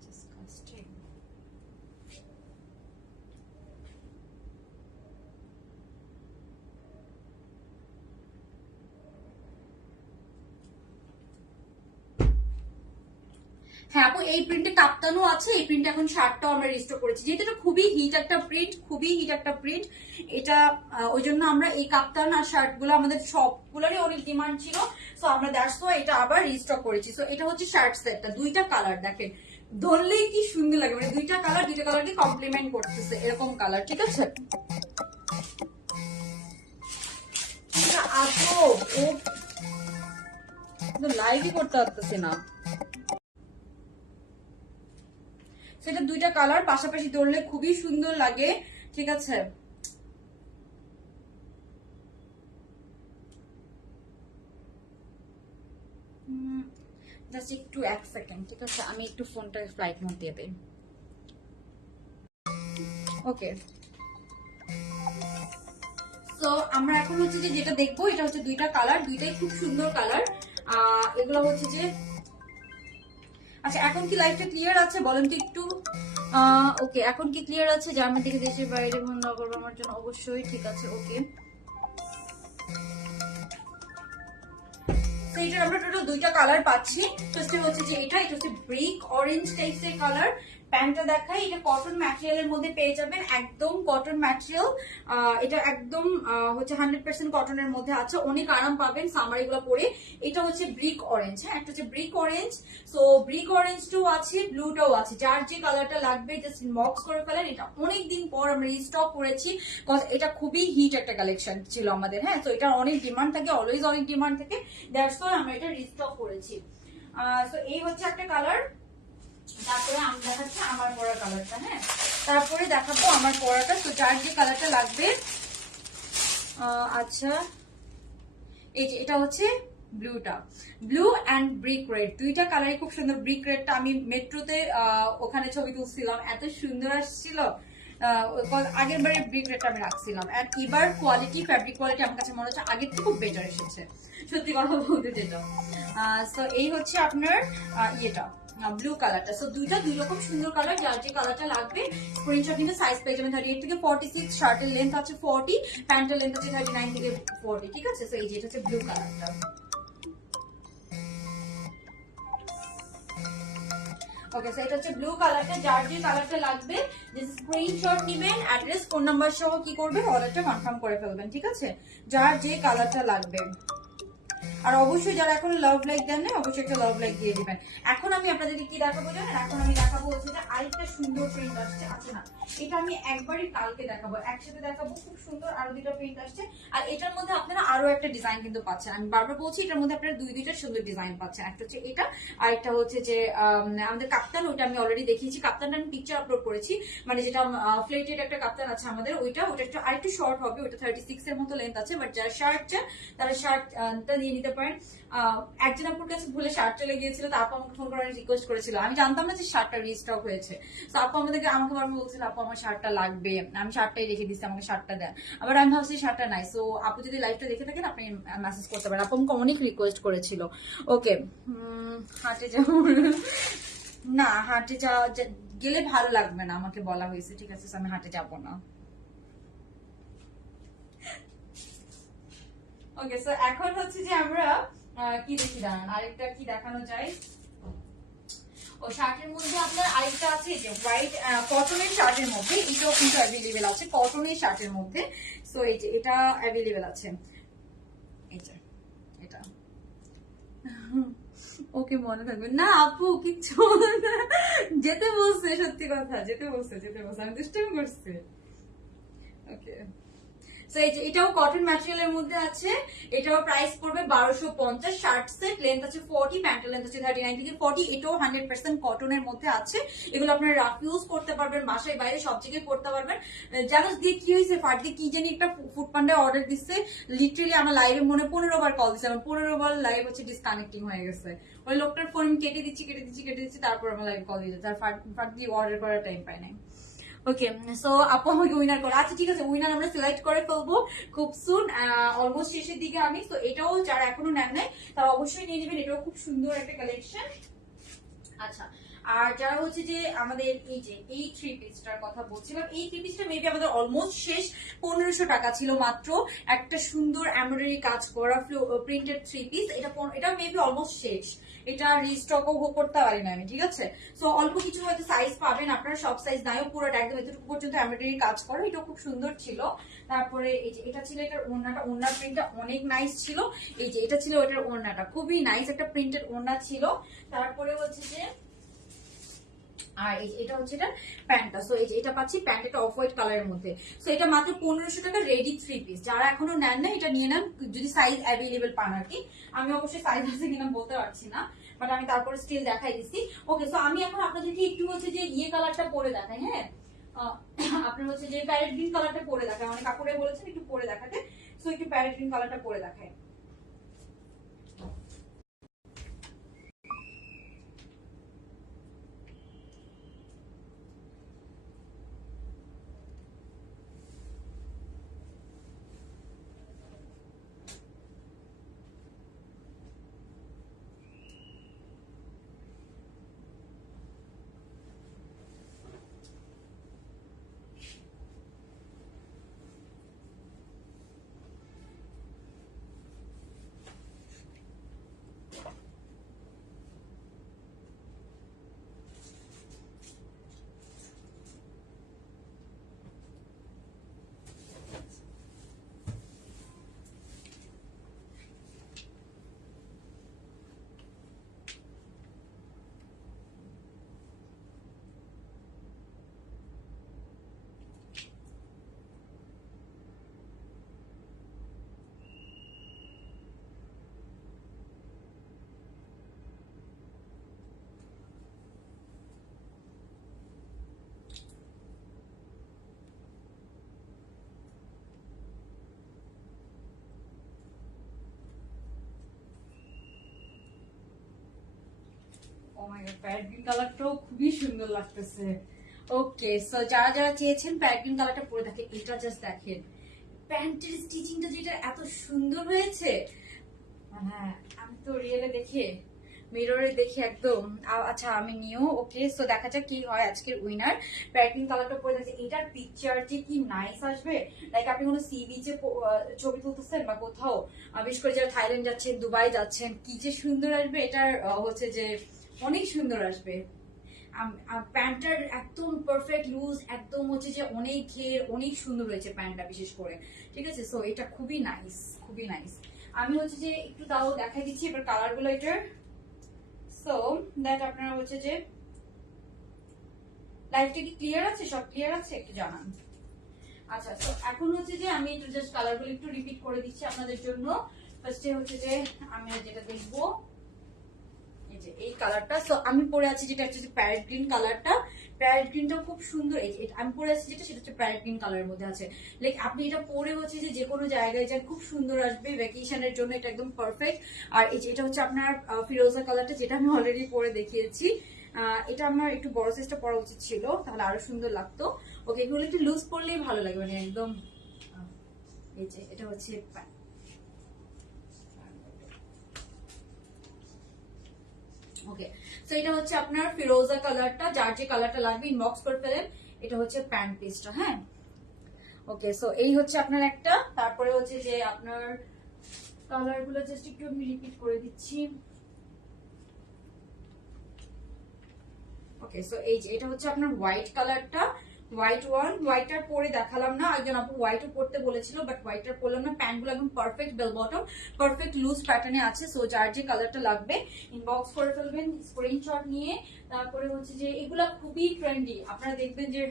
disgusting. হ্যাঁ আপু, এই প্রিন্টে কাপ্তানও আছে, এই প্রিন্ট এখন শার্টটাও আমরা রিস্টোর করেছি, যেহেতু এটা খুবই হিট একটা প্রিন্ট, খুবই হিট একটা প্রিন্ট এটা। ওই জন্য আমরা এই কাপ্তান আর শার্ট গুলো আমাদের সবগুলোরই অনেক ডিমান্ড ছিল, সো আমরা দ্যাটস ওয়াই এটা আবার রিস্টক করেছি। সো এটা হচ্ছে শার্ট সেটটা, দুইটা কালার দেখেন, ধরলেই কি সুন্দর লাগে, মানে দুইটা কালারকে কমপ্লিমেন্ট করতেছে এরকম কালার, ঠিক আছে? আপু ও লাইভই করতে পারতেছে না। সেটা দুইটা কালার পাশাপাশি ধরলে খুবই সুন্দর লাগে, ঠিক আছে? জাস্ট একটু এক সেকেন্ড, ঠিক আছে? আমি একটু ফোনটা ফ্লাইট মোড দিয়ে দেই। ওকে, তো আমরা এখন হচ্ছে যে যেটা দেখবো এটা হচ্ছে দুইটা কালার, দুইটাই খুব সুন্দর কালার। এগুলো হচ্ছে যে, আচ্ছা এখন কি লাইভটা ক্লিয়ার আছে বলেন তো একটু? ওকে, এখন কি ক্লিয়ার আছে? জার্মান থেকে দেশের বাইরে ভ্রমণ করবো আমার জন্য অবশ্যই, ঠিক আছে? ওকে, তো এটার আমরা টোটাল দুইটা কালার পাচ্ছি। ফার্স্টে হচ্ছে যে এটা হচ্ছে ব্রিক অরেঞ্জ টাইপের কালার। প্যান্টটা দেখাই, এটা কটন ম্যাটেরিয়ালের মধ্যে পেয়ে যাবেন, একদম কটন ম্যাটেরিয়াল। এটা একদম হচ্ছে 100% কটনের মধ্যে আছে, অনেক আরাম পাবেন সামার এগুলো পরে। এটা হচ্ছে ব্রিক অরেঞ্জ, হ্যাঁ একটা হচ্ছে ব্রিক অরেঞ্জ। সো ব্রিক অরেঞ্জটাও আছে, ব্লুটাও আছে, যার যে কালারটা লাগবে জাস্ট ইনবক্স করে ফেলেন। এটা অনেকদিন পর আমরা রিস্টক করেছি, কজ এটা খুবই হিট একটা কালেকশন ছিল আমাদের, হ্যাঁ। তো এটা অনেক ডিমান্ড থাকে, অলওয়েজ অনেক ডিমান্ড থাকে, দ্যাটস ওয়াই আমরা এটা রিস্টক করেছি। তো এই হচ্ছে একটা কালার। তারপরে আমি দেখাচ্ছি আমার পরা কালারটা, হ্যাঁ তারপরে দেখাবো আমার পরাটা। তো যার যে কালারটা লাগবে, আচ্ছা এই যে এটা হচ্ছে ব্লুটা, ব্লু অ্যান্ড ব্রিক রেড, দুইটা কালারই খুব সুন্দর। ব্রিক রেডটা আমি মেট্রোতে ওখানে ছবি তুলছিলাম, এত সুন্দর আসছিল। আগের বারে ব্রিক রেডটা আমি রাখছিলাম, আর এবার কোয়ালিটি, ফ্যাব্রিক কোয়ালিটি আমার কাছে মনে হচ্ছে আগের থেকে খুব বেটার এসেছে, সত্যি কথা বলতে যেটা। তো এই হচ্ছে আপনার ইয়েটা ব্লু কালারটা। সো দুই রকম সুন্দর কালার, যার যে কালারটা লাগবে স্ক্রিনশট নিবে। সাইজ পেয়ে যাবেন 38 থেকে 46, শার্টের লেন্থ আছে 40, প্যান্টের লেন্থ আছে 39 থেকে 40, ঠিক আছে? সো এই যে এটা হচ্ছে ব্লু কালারটা। ওকে, সো এটা হচ্ছে ব্লু কালারটা, যার যে কালারটা লাগবে জাস্ট স্ক্রিনশট নেবেন, অ্যাড্রেস, ফোন নাম্বার সহ কি করবেন, অর্ডারটা কনফার্ম করে ফেলবেন, ঠিক আছে? যার যে কালারটা লাগবে। আর অবশ্যই যারা এখন লাভ লাইক দেন না, অবশ্যই একটা লাভ লাইক দিয়ে দিবেন। এখন আমি আপনাদেরকে কি দেখাবো জানেন? এখন আমি দেখাবো হচ্ছে যে আরেকটা সুন্দর প্রিন্ট আসছে, আছে না? এটা আমি একবারই কালকে দেখাবো, একসাথে দেখাবো, খুব সুন্দর আরো দুটো প্রিন্ট আসছে। আর এটার মধ্যে আপনারা আরো একটা ডিজাইন কিন্তু পাচ্ছেন, আমি বারবার বলছি এটার মধ্যে আপনারা দুইটা সুন্দর ডিজাইন পাচ্ছেন। একটা হচ্ছে এটা, আর একটা হচ্ছে যে আমাদের কাপ্তান, ওইটা আমি অলরেডি দেখিয়েছি। কাপ্তানটা আমি পিকচার আপলোড করেছি, মানে যেটা ফ্লেটেড একটা কাপ্তান আছে আমাদের, ওইটা একটু আরেকটু শর্ট হবে, ওইটা 36 এর মতো লেন্থ আছে। বাট যারা শার্ট চান তারা শার্টটা নিয়ে নিতে পারেন। একজন আপুর কাছে ভুলে শার্ট চলে গিয়েছিল, তো আপু আমাকে ফোন করে রিকোয়েস্ট করেছিল, আমি জানতাম না যে শার্টটা রিস্টক হয়েছে। তো আপু আমাকে বারবার বলছিল আপু আমার শার্টটা লাগবে, আমি শার্টটাই রেখে দিচ্ছি, আমাকে শার্টটা দেন। আবার আমি ভাবছি শার্টটা নাই। সো আপু যদি লাইভটা দেখে থাকেন আপনি মেসেজ করতে পারেন, আপু আমাকে অনেক রিকোয়েস্ট করেছিল। ওকে, হাটে যাবো না, হাটে যাওয়া গেলে ভালো লাগবে না, আমাকে বলা হয়েছে, ঠিক আছে? আমি হাটে যাবো না। ওকে, সো এখন হচ্ছে যে আমরা কি দেখি, দাঁড়ান আরেকটা কি দেখানো যায়। ও শার্টের মধ্যে আপনার আরেকটা আছে যে হোয়াইট কটনের শার্টের মধ্যে, এটাও কিন্তু অ্যাভেলেবেল আছে কটনের শার্টের মধ্যে। সো এই যে এটা অ্যাভেলেবেল আছে, এই যে এটা। ওকে মনে থাকবে না আপু, কিচ্ছু না, যেতে বলছে, সত্যি কথা, যেতে বলছে, যেতে বলছে, আমি দুষ্টামি করছি। ওকে, সো এই যে এটাও কটন ম্যাটেরিয়ালের মধ্যে আছে, এটাও প্রাইস পড়বে 1250। শার্ট সেট লেন্থ আছে 40, প্যান্টের লেন্থ আছে 39 থেকে 40। এটাও 100% কটনের মধ্যে আছে। এগুলো আপনারা রাফ ইউজ করতে পারবেন, বাসায় বাইরে সব জায়গায় করতে পারবেন। জানো দিয়ে কি হয়েছে, ফার্দি কি জানি একটা ফুড পান্ডায় অর্ডার দিচ্ছে, লিটারেলি আমার লাইভে মনে 15 বার কল দিচ্ছে, আমার 15 বার লাইভ হচ্ছে ডিসকানেক্টিং হয়ে গেছে। ওই লোকটার ফোন কেটে দিচ্ছি, তারপর আমার লাইভ কল দিচ্ছে, তার ফার্দি অর্ডার করার টাইম পায় নাই। ওকে, সো আপু আমাকে উইনার করে, আচ্ছা ঠিক আছে, উইনার আমরা সিলেক্ট করে ফেলবো খুব সুন, অলমোস্ট শেষের দিকে আমি। তো এটাও যারা এখনো নেন নাই তারা অবশ্যই নিয়ে নেবেন, এটাও খুব সুন্দর একটা কালেকশন। আচ্ছা, আর যারা হচ্ছে যে আমাদের এই যে এই থ্রি পিসটার কথা বলছিলাম, এই থ্রি পিসটা মেবি আমাদের অলমোস্ট শেষ, 1500 টাকা ছিল মাত্র। একটা সুন্দর এমব্রয়ডারি কাজ করা প্রিন্টেড থ্রি পিস, এটা মেবি অলমোস্ট শেষ, এটা রিস্টকও করতে পারি না আমি, ঠিক আছে। সো অল্প কিছু হয়তো সাইজ পাবেন আপনারা, সব সাইজ নাইও, পুরোটা একদম এতটুকু পর্যন্ত এমব্রয়ডারি কাজ করা, এটা খুব সুন্দর ছিল। তারপরে এই যে এটা ছিল, এটার ওড়নাটা, ওড়নার প্রিন্টটা অনেক নাইস ছিল। এই যে এটা ছিল ওটার ওড়নাটা, খুবই নাইস একটা প্রিন্টেড ওড়না ছিল। তারপরে হচ্ছে যে আর এটা হচ্ছে এটা প্যান্টটা। সো এই যে এটা পাচ্ছি প্যান্ট, এটা অফ হোয়াইট কালারের মধ্যে। সো এটা মাত্র 1500 টাকা রেডি থ্রি পিস। যারা এখনো নেন না এটা নিয়ে নেন, যদি সাইজ অ্যাভেলেবেল পান আর কি। আমি অবশ্যই সাইজ আছে কিনা বলতে পারছি না, বাট আমি তারপরে স্টিল দেখাই দিচ্ছি। ওকে, সো আমি এখন আপনাদেরকে একটু হচ্ছে যে ইয়ে কালারটা পরে দেখাই, হ্যাঁ আপনার হচ্ছে যে প্যারেট গ্রিন কালারটা পরে দেখায়, মানে কাপড়ে বলেছেন একটু পরে দেখাতে। সো একটু প্যারেট গ্রিন কালারটা পরে দেখায়। ও মাই গড, প্যারেট গ্রিন কালারটাও খুবই সুন্দর লাগতেছে। ওকে, সো যারা যারা চেয়েছেন প্যারেট গ্রিন কালারটা পরে থাকে, এটা জাস্ট দেখেন প্যান্টের স্টিচিংটা যেটা এত সুন্দর হয়েছে, হ্যাঁ আমি তো রিয়েলে দেখে, মিররে দেখে একদম। আচ্ছা আমি নিও। ওকে, সো দেখা যাক কি হয় আজকের উইনার। প্যারেট গ্রিন কালারটা পরে দেখছে, এটার পিকচার যে কি নাইস আসবে, লাইক আপনি কোনো সি বিচে ছবি তুলতেছেন বা কোথাও, বিশেষ করে যারা থাইল্যান্ড যাচ্ছেন, দুবাই যাচ্ছেন, কি যে সুন্দর আসবে, এটার হচ্ছে যে অনেক সুন্দর আসবে। প্যান্টটার একদম পারফেক্ট লুজ, একদম হচ্ছে যে অনেক ঘের, অনেক সুন্দর হয়েছে প্যান্টটা বিশেষ করে, ঠিক আছে। সো এটা খুবই নাইস, খুবই নাইস। আমি হচ্ছে যে একটু তাও দেখাই দিচ্ছি এবার কালার গুলো এটার, সো দ্যাট আপনারা হচ্ছে যে লাইটটা কি ক্লিয়ার আছে, সব ক্লিয়ার আছে একটু জানান। আচ্ছা, তো এখন হচ্ছে যে আমি একটু জাস্ট কালারগুলো একটু রিপিট করে দিচ্ছি আপনাদের জন্য। ফার্স্টে হচ্ছে যে আমি যেটা দেখবো এই যে এই কালারটা, সো আমি পরে আছি যেটা হচ্ছে প্যারেট গ্রিন কালারটা। প্যারেট গ্রিনটা খুব সুন্দর, আমি পরে আছি যেটা, সেটা হচ্ছে প্যারেট গ্রিন কালারের মধ্যে আছে। লাইক আপনি এটা পরে হচ্ছে যে কোনো জায়গায় যান খুব সুন্দর আসবে, ভ্যাকেশনের জন্য এটা একদম পারফেক্ট। আর এই যে এটা হচ্ছে আপনার ফিরোজা কালারটা, যেটা আমি অলরেডি পরে দেখিয়েছি। এটা আমার একটু বড় সাইজটা পরা উচিত ছিল, তাহলে আরো সুন্দর লাগতো। ওকে, এগুলো একটু লুজ পরলেই ভালো লাগবে, মানে একদম। এই যে এটা হচ্ছে ওকে, সো এটা হচ্ছে আপনার ফিরোজা কালারটা, যার যে কালারটা লাগবে ইনবক্স করে ফেলেন। এটা হচ্ছে প্যান্ট পিসটা, হ্যাঁ। ওকে, সো এই হচ্ছে আপনার একটা। তারপরে হচ্ছে যে আপনার কালার গুলো জাস্ট একটু আমি রিপিট করে দিচ্ছি। ওকে, সো এই যে এটা হচ্ছে আপনার হোয়াইট কালারটা, হোয়াইট ওয়ান। হোয়াইটটার পরে দেখালাম না, একজন আপু হোয়াইটও পড়তে বলেছিল, বাট হোয়াইটটার পরলাম না। প্যান্টগুলো একদম perfect bell bottom, perfect loose প্যাটার্নে আছে। সো যার যে কালারটা লাগবে ইনবক্স করে ফেলবেন স্ক্রিনশট নিয়ে। তারপরে হচ্ছে যে এগুলা খুবই ট্রেন্ডি, আপনারা দেখবেন যে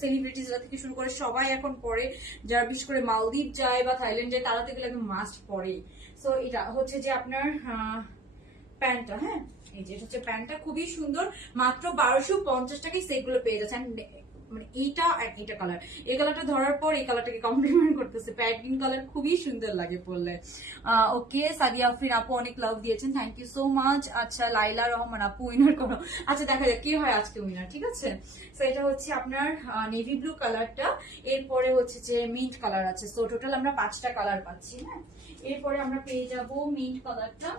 সেলিব্রিটিজরা থেকে শুরু করে সবাই এখন পরে, যারা বিশেষ করে মালদ্বীপ যায় বা থাইল্যান্ড যায় তারা তো এগুলো একদম মাস্ট পরে। সো এটা হচ্ছে যে আপনার প্যান্টটা, হ্যাঁ এই যে এটা হচ্ছে প্যান্টটা, খুবই সুন্দর, মাত্র 1250 টাকায় সেটগুলো পেয়ে যাচ্ছেন। মানে এইটা আর এইটা কালার, এই কালারটা ধরার পর এই কালারটাকে কমপ্লিমেন্ট করতেছে, প্যাড গ্রিন কালার খুবই সুন্দর লাগে পরলে। ওকে, সাদিয়া আফরিন আপু অনেক লাভ দিয়েছেন, থ্যাংক ইউ সো মাচ। আচ্ছা লাইলা রহমান আপু উইনার করো, আচ্ছা দেখা যাক কি হয় আজকে উইনার, ঠিক আছে। সো এটা হচ্ছে আপনার নেভি ব্লু কালারটা, এরপরে হচ্ছে যে মিন্ট কালার আছে। সো টোটাল আমরা 5টা কালার পাচ্ছি, হ্যাঁ। এরপরে আমরা পেয়ে যাব মিন্ট কালারটা,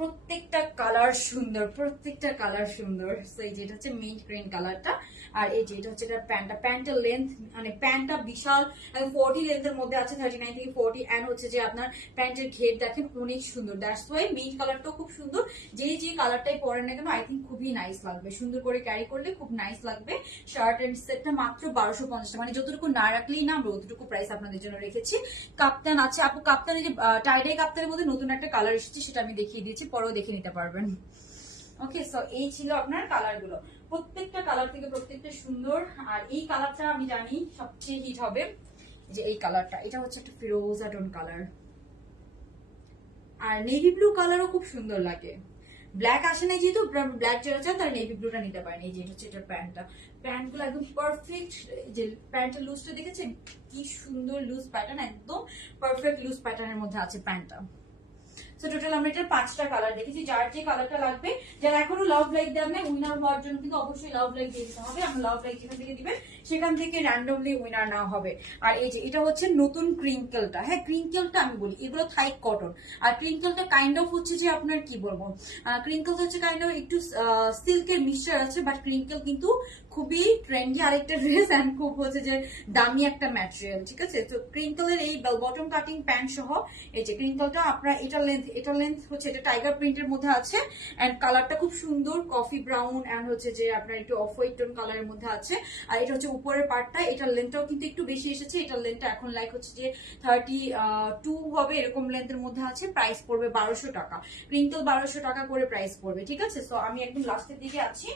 প্রত্যেকটা কালার সুন্দর, প্রত্যেকটা কালার সুন্দর। সো এই যে এটা হচ্ছে মিন্ট গ্রিন কালারটা, আর এই যে এটা হচ্ছে এটা প্যান্টটা, প্যান্টের লেন্থ মানে প্যান্টটা বিশাল 40 লেন্থের মধ্যে আছে, 39 থেকে 40। এন্ড হচ্ছে যে আপনার প্যান্টের ঘের দেখেন অনেক সুন্দর, দ্যাটস ওয়াই মিন্ট কালারটাও খুব সুন্দর। যে যে কালারটাই পরেন না কেন আই থিঙ্ক খুবই নাইস লাগবে, সুন্দর করে ক্যারি করলে খুব নাইস লাগবে। শার্ট এন্ড সেটটা মাত্র 1250 টাকা, মানে যতটুকু না রাখলেই না আমরা অতটুকু প্রাইস আপনাদের জন্য রেখেছি। কাপ্তান আছে আপু, কাপ্তানের যে টাইডাই কাপ্তানের মধ্যে নতুন একটা কালার এসেছে, সেটা আমি দেখিয়ে দিয়েছি, পরেও দেখে নিতে পারবেন। ওকে, সো এই ছিল আপনার কালার গুলো, প্রত্যেকটা কালার থেকে প্রত্যেকটা সুন্দর। আর এই কালারটা আমি জানি সবচেয়ে হিট হবে, যে এই কালারটা, এটা হচ্ছে একটা ফিরোজা টোন কালার, আর নেভি ব্লু কালারও খুব সুন্দর লাগে। ব্ল্যাক আসে না, যেহেতু ব্ল্যাক যারা চান তারা নেভি ব্লুটা নিতে পারেন। এই যে এটা হচ্ছে এটার প্যান্টটা, প্যান্ট গুলো একদম পারফেক্ট, যে প্যান্টের লুজটা দেখেছেন কি সুন্দর লুজ প্যাটার্ন, একদম পারফেক্ট লুজ প্যাটার্নের মধ্যে আছে প্যান্টটা। সো টোটাল আমরা এটার 5টা কালার দেখেছি, যার যে কালারটা লাগবে। যারা এখনো লাভ লাইক দেন না, উইনার হওয়ার জন্য কিন্তু অবশ্যই লাভ লাইক দিয়ে দিতে হবে। আমরা লাভ লাইক যেখান থেকে দিবেন সেখান থেকে র্যান্ডমলি উইনার নেওয়া হবে। আর এই যে এটা হচ্ছে নতুন ক্রিঙ্কেলটা, হ্যাঁ ক্রিঙ্কেলটা আমি বলি এগুলো থাই কটন, আর ক্রিঙ্কেলটা কাইন্ড অফ হচ্ছে যে আপনার কি বলবো, ক্রিঙ্কেল হচ্ছে কাইন্ড অফ একটু সিল্কের মিক্সচার আছে, বাট ক্রিঙ্কেল কিন্তু খুবই ট্রেন্ডি আরেকটা ড্রেস, এন্ড খুব হচ্ছে যে দামি একটা ম্যাটেরিয়াল, ঠিক আছে। তো ক্রিঙ্কেলের এই বটম কাটিং প্যান্ট সহ এই যে ক্রিঙ্কেলটা আপনার, এটা লেন্থ হচ্ছে এটা টাইগার প্রিন্টের মধ্যে আছে, এন্ড কালারটা খুব সুন্দর কফি ব্রাউন, এন্ড হচ্ছে যে আপনার একটু অফ হোয়াইট টোন কালারের মধ্যে আছে। আর এটা হচ্ছে উপরের পার্টটা, এটার লেন্থটাও কিন্তু একটু বেশি এসেছে, এটার লেন্থটা এখন লাইক হচ্ছে যে 32 হবে, এরকম লেন্থের মধ্যে আছে। প্রাইস পড়বে 1200 টাকা, ক্রিঙ্কেল 1200 টাকা করে প্রাইস পড়বে, ঠিক আছে। সো আমি একদম লাস্টের দিকে আছি,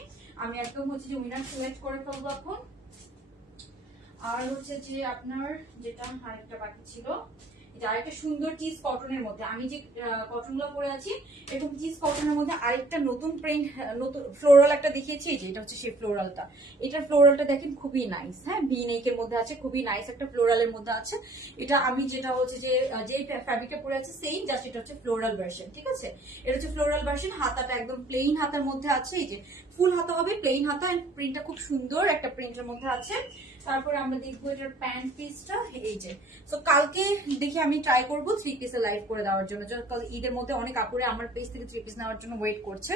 আমি একদম হচ্ছে যে উইনার সিলেক্ট করে ফেলবো এখন। আর হচ্ছে যে আপনার যেটা আরেকটা বাকি ছিল, আরেকটা সুন্দর চিজ কটনের মধ্যে, আমি যে কটন গুলো পরে আছি এরকম চিজ কটনের মধ্যে আরেকটা নতুন প্রিন্ট, নতুন ফ্লোরাল একটা দেখিয়েছি, যে এটা হচ্ছে সেই ফ্লোরালটা। এটার ফ্লোরালটা দেখেন খুবই নাইস, হ্যাঁ ভি নেকের মধ্যে আছে, খুবই নাইস একটা ফ্লোরালের মধ্যে আছে। এটা আমি যেটা হচ্ছে যে ফ্যাব্রিকটা পরে আছে সেম, জাস্ট এটা হচ্ছে ফ্লোরাল ভার্সন, ঠিক আছে। এটা হচ্ছে ফ্লোরাল ভার্সন, হাতাটা একদম প্লেন হাতার মধ্যে আছে, এই যে ফুল হাতা হবে, প্লেন হাতা, এন্ড প্রিন্টটা খুব সুন্দর একটা প্রিন্টের মধ্যে আছে। তারপরে আমরা দেখবো এটার প্যান্ট পিসটা, এই যে। সো কালকে দেখি আমি ট্রাই করবো 3 পিসের লাইভ করে দেওয়ার জন্য, কাল ঈদের মধ্যে অনেক আপুরে আমার পেজ থেকে 3 পিস নেওয়ার জন্য ওয়েট করছে।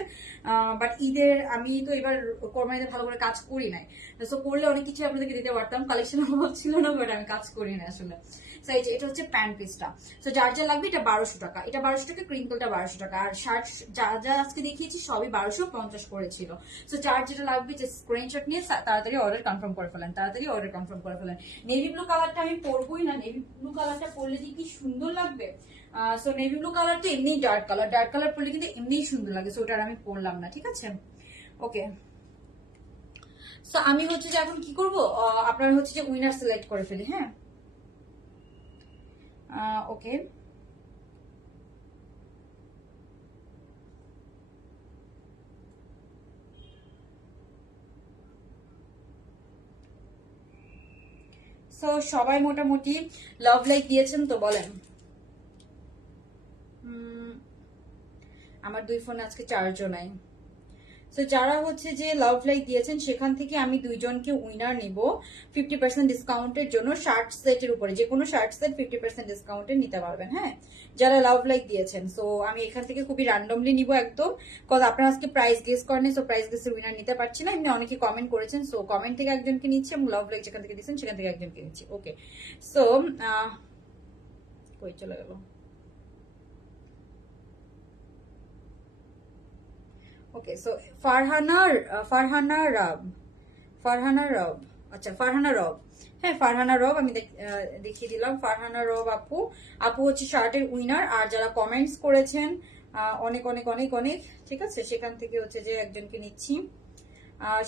বাট ঈদের আমি তো এবার কোরবানিতে ভালো করে কাজ করি নাই, সো করলে অনেক কিছু আপনাদেরকে দিতে পারতাম, কালেকশন অভাব ছিল না, বাট আমি কাজ করি না আসলে। সো এই যে এটা হচ্ছে প্যান্ট পিসটা। সো যার যা লাগবে এটা 1200 টাকা, এটা 1200 টাকা, ক্রিঙ্কলটা 1200 টাকা, আর শার্ট যা যা আজকে দেখিয়েছি সবই 1250 করেছিল। সো যার যেটা লাগবে যে স্ক্রিনশট নিয়ে তাড়াতাড়ি অর্ডার কনফার্ম করে ফেলেন, তাড়াতাড়ি অর্ডার কনফার্ম করে ফেলেন। নেভি ব্লু কালারটা আমি পরবোই না, নেভি ব্লু কালারটা পরলে যে কি সুন্দর লাগবে। সো নেভি ব্লু কালারটা এমনি ডার্ক কালার, ডার্ক কালার পরলে কিন্তু এমনিই সুন্দর লাগে, সো ওটা আমি পরলাম না, ঠিক আছে। ওকে, সো আমি হচ্ছে যে এখন কি করবো, আপনারা হচ্ছে যে উইনার সিলেক্ট করে ফেলি, হ্যাঁ। ওকে, সো সবাই মোটামুটি লাভ লাইক দিয়েছেন তো বলেন। আমার 2 ফোনে আজকে চার্জও নাই। সো যারা হচ্ছে যে লাভ লাইক দিয়েছেন সেখান থেকে আমি 2জনকে উইনার নিব 50% ডিসকাউন্টের জন্য, শার্ট সেটের উপরে যে কোনো শার্ট সেট 50% ডিসকাউন্টে নিতে পারবেন, হ্যাঁ যারা লাভ লাইক দিয়েছেন। সো আমি এখান থেকে খুবই র্যান্ডমলি নিব একদম, কজ আপনারা আজকে প্রাইস গেস করেন, সো প্রাইস গেসের উইনার নিতে পারছি না। এমনি অনেকে কমেন্ট করেছেন, সো কমেন্ট থেকে একজনকে নিচ্ছি এবং লাভ লাইক যেখান থেকে দিচ্ছেন সেখান থেকে একজনকে নিচ্ছি। ওকে, সো কই চলে গেল। ওকে, সো ফারহানা রাব, ফারহানা রব, আচ্ছা ফারহানা রব, হ্যাঁ ফারহানা রব আমি দেখিয়ে দিলাম। ফারহানা রব আপু, আপু হচ্ছে শার্টের উইনার। আর যারা কমেন্টস করেছেন অনেক অনেক অনেক অনেক, ঠিক আছে, সেখান থেকে হচ্ছে যে একজনকে নিচ্ছি।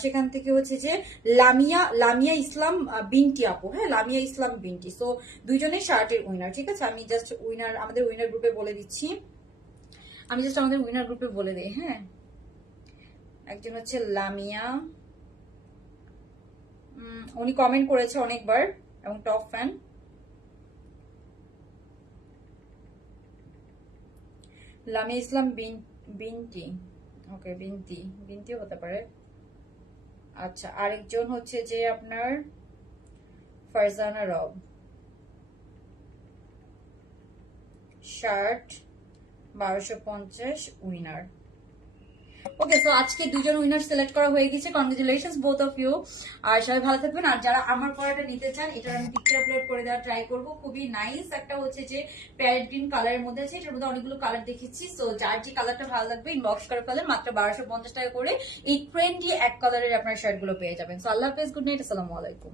সেখান থেকে হচ্ছে যে লামিয়া লামিয়া ইসলাম বিনটি আপু, হ্যাঁ লামিয়া ইসলাম বিনটি। সো দুইজনেই শার্টের উইনার, ঠিক আছে। আমি জাস্ট উইনার, আমাদের উইনার গ্রুপে বলে দিচ্ছি, আমি জাস্ট আমাদের উইনার গ্রুপে বলে দিই। হ্যাঁ, একজন হচ্ছে লামিয়া, উনি কমেন্ট করেছে অনেকবার এবং টপ ফ্যান। লামিয়া ইসলাম বিনটি, ওকে বিনতি, বিনতিও হতে পারে। আচ্ছা, আরেকজন হচ্ছে যে আপনার ফারজানা রব, শার্ট 1250 উইনার। ওকে, সো আজকে দুজন উইনার সিলেক্ট করা হয়ে গেছে। Congratulations both of you. আর সবাই ভালো থাকবেন। আর যারা আমার পড়াটা নিতে চান, এটার আমি পিকচার আপলোড করে দেওয়ার ট্রাই করবো। খুবই নাইস একটা হচ্ছে যে প্যারেট গ্রিন কালারের মধ্যে আছে। এটার মধ্যে অনেকগুলো কালার দেখেছি। সো যার যে কালারটা ভালো লাগবে ইনবক্স করে ফেলেন। মাত্র 1250 টাকা করে এই ট্রেন্ডি এক কালারের আপনার শার্ট গুলো পেয়ে যাবেন। সো আল্লাহ হাফেজ, গুড নাইট, আসসালামু আলাইকুম।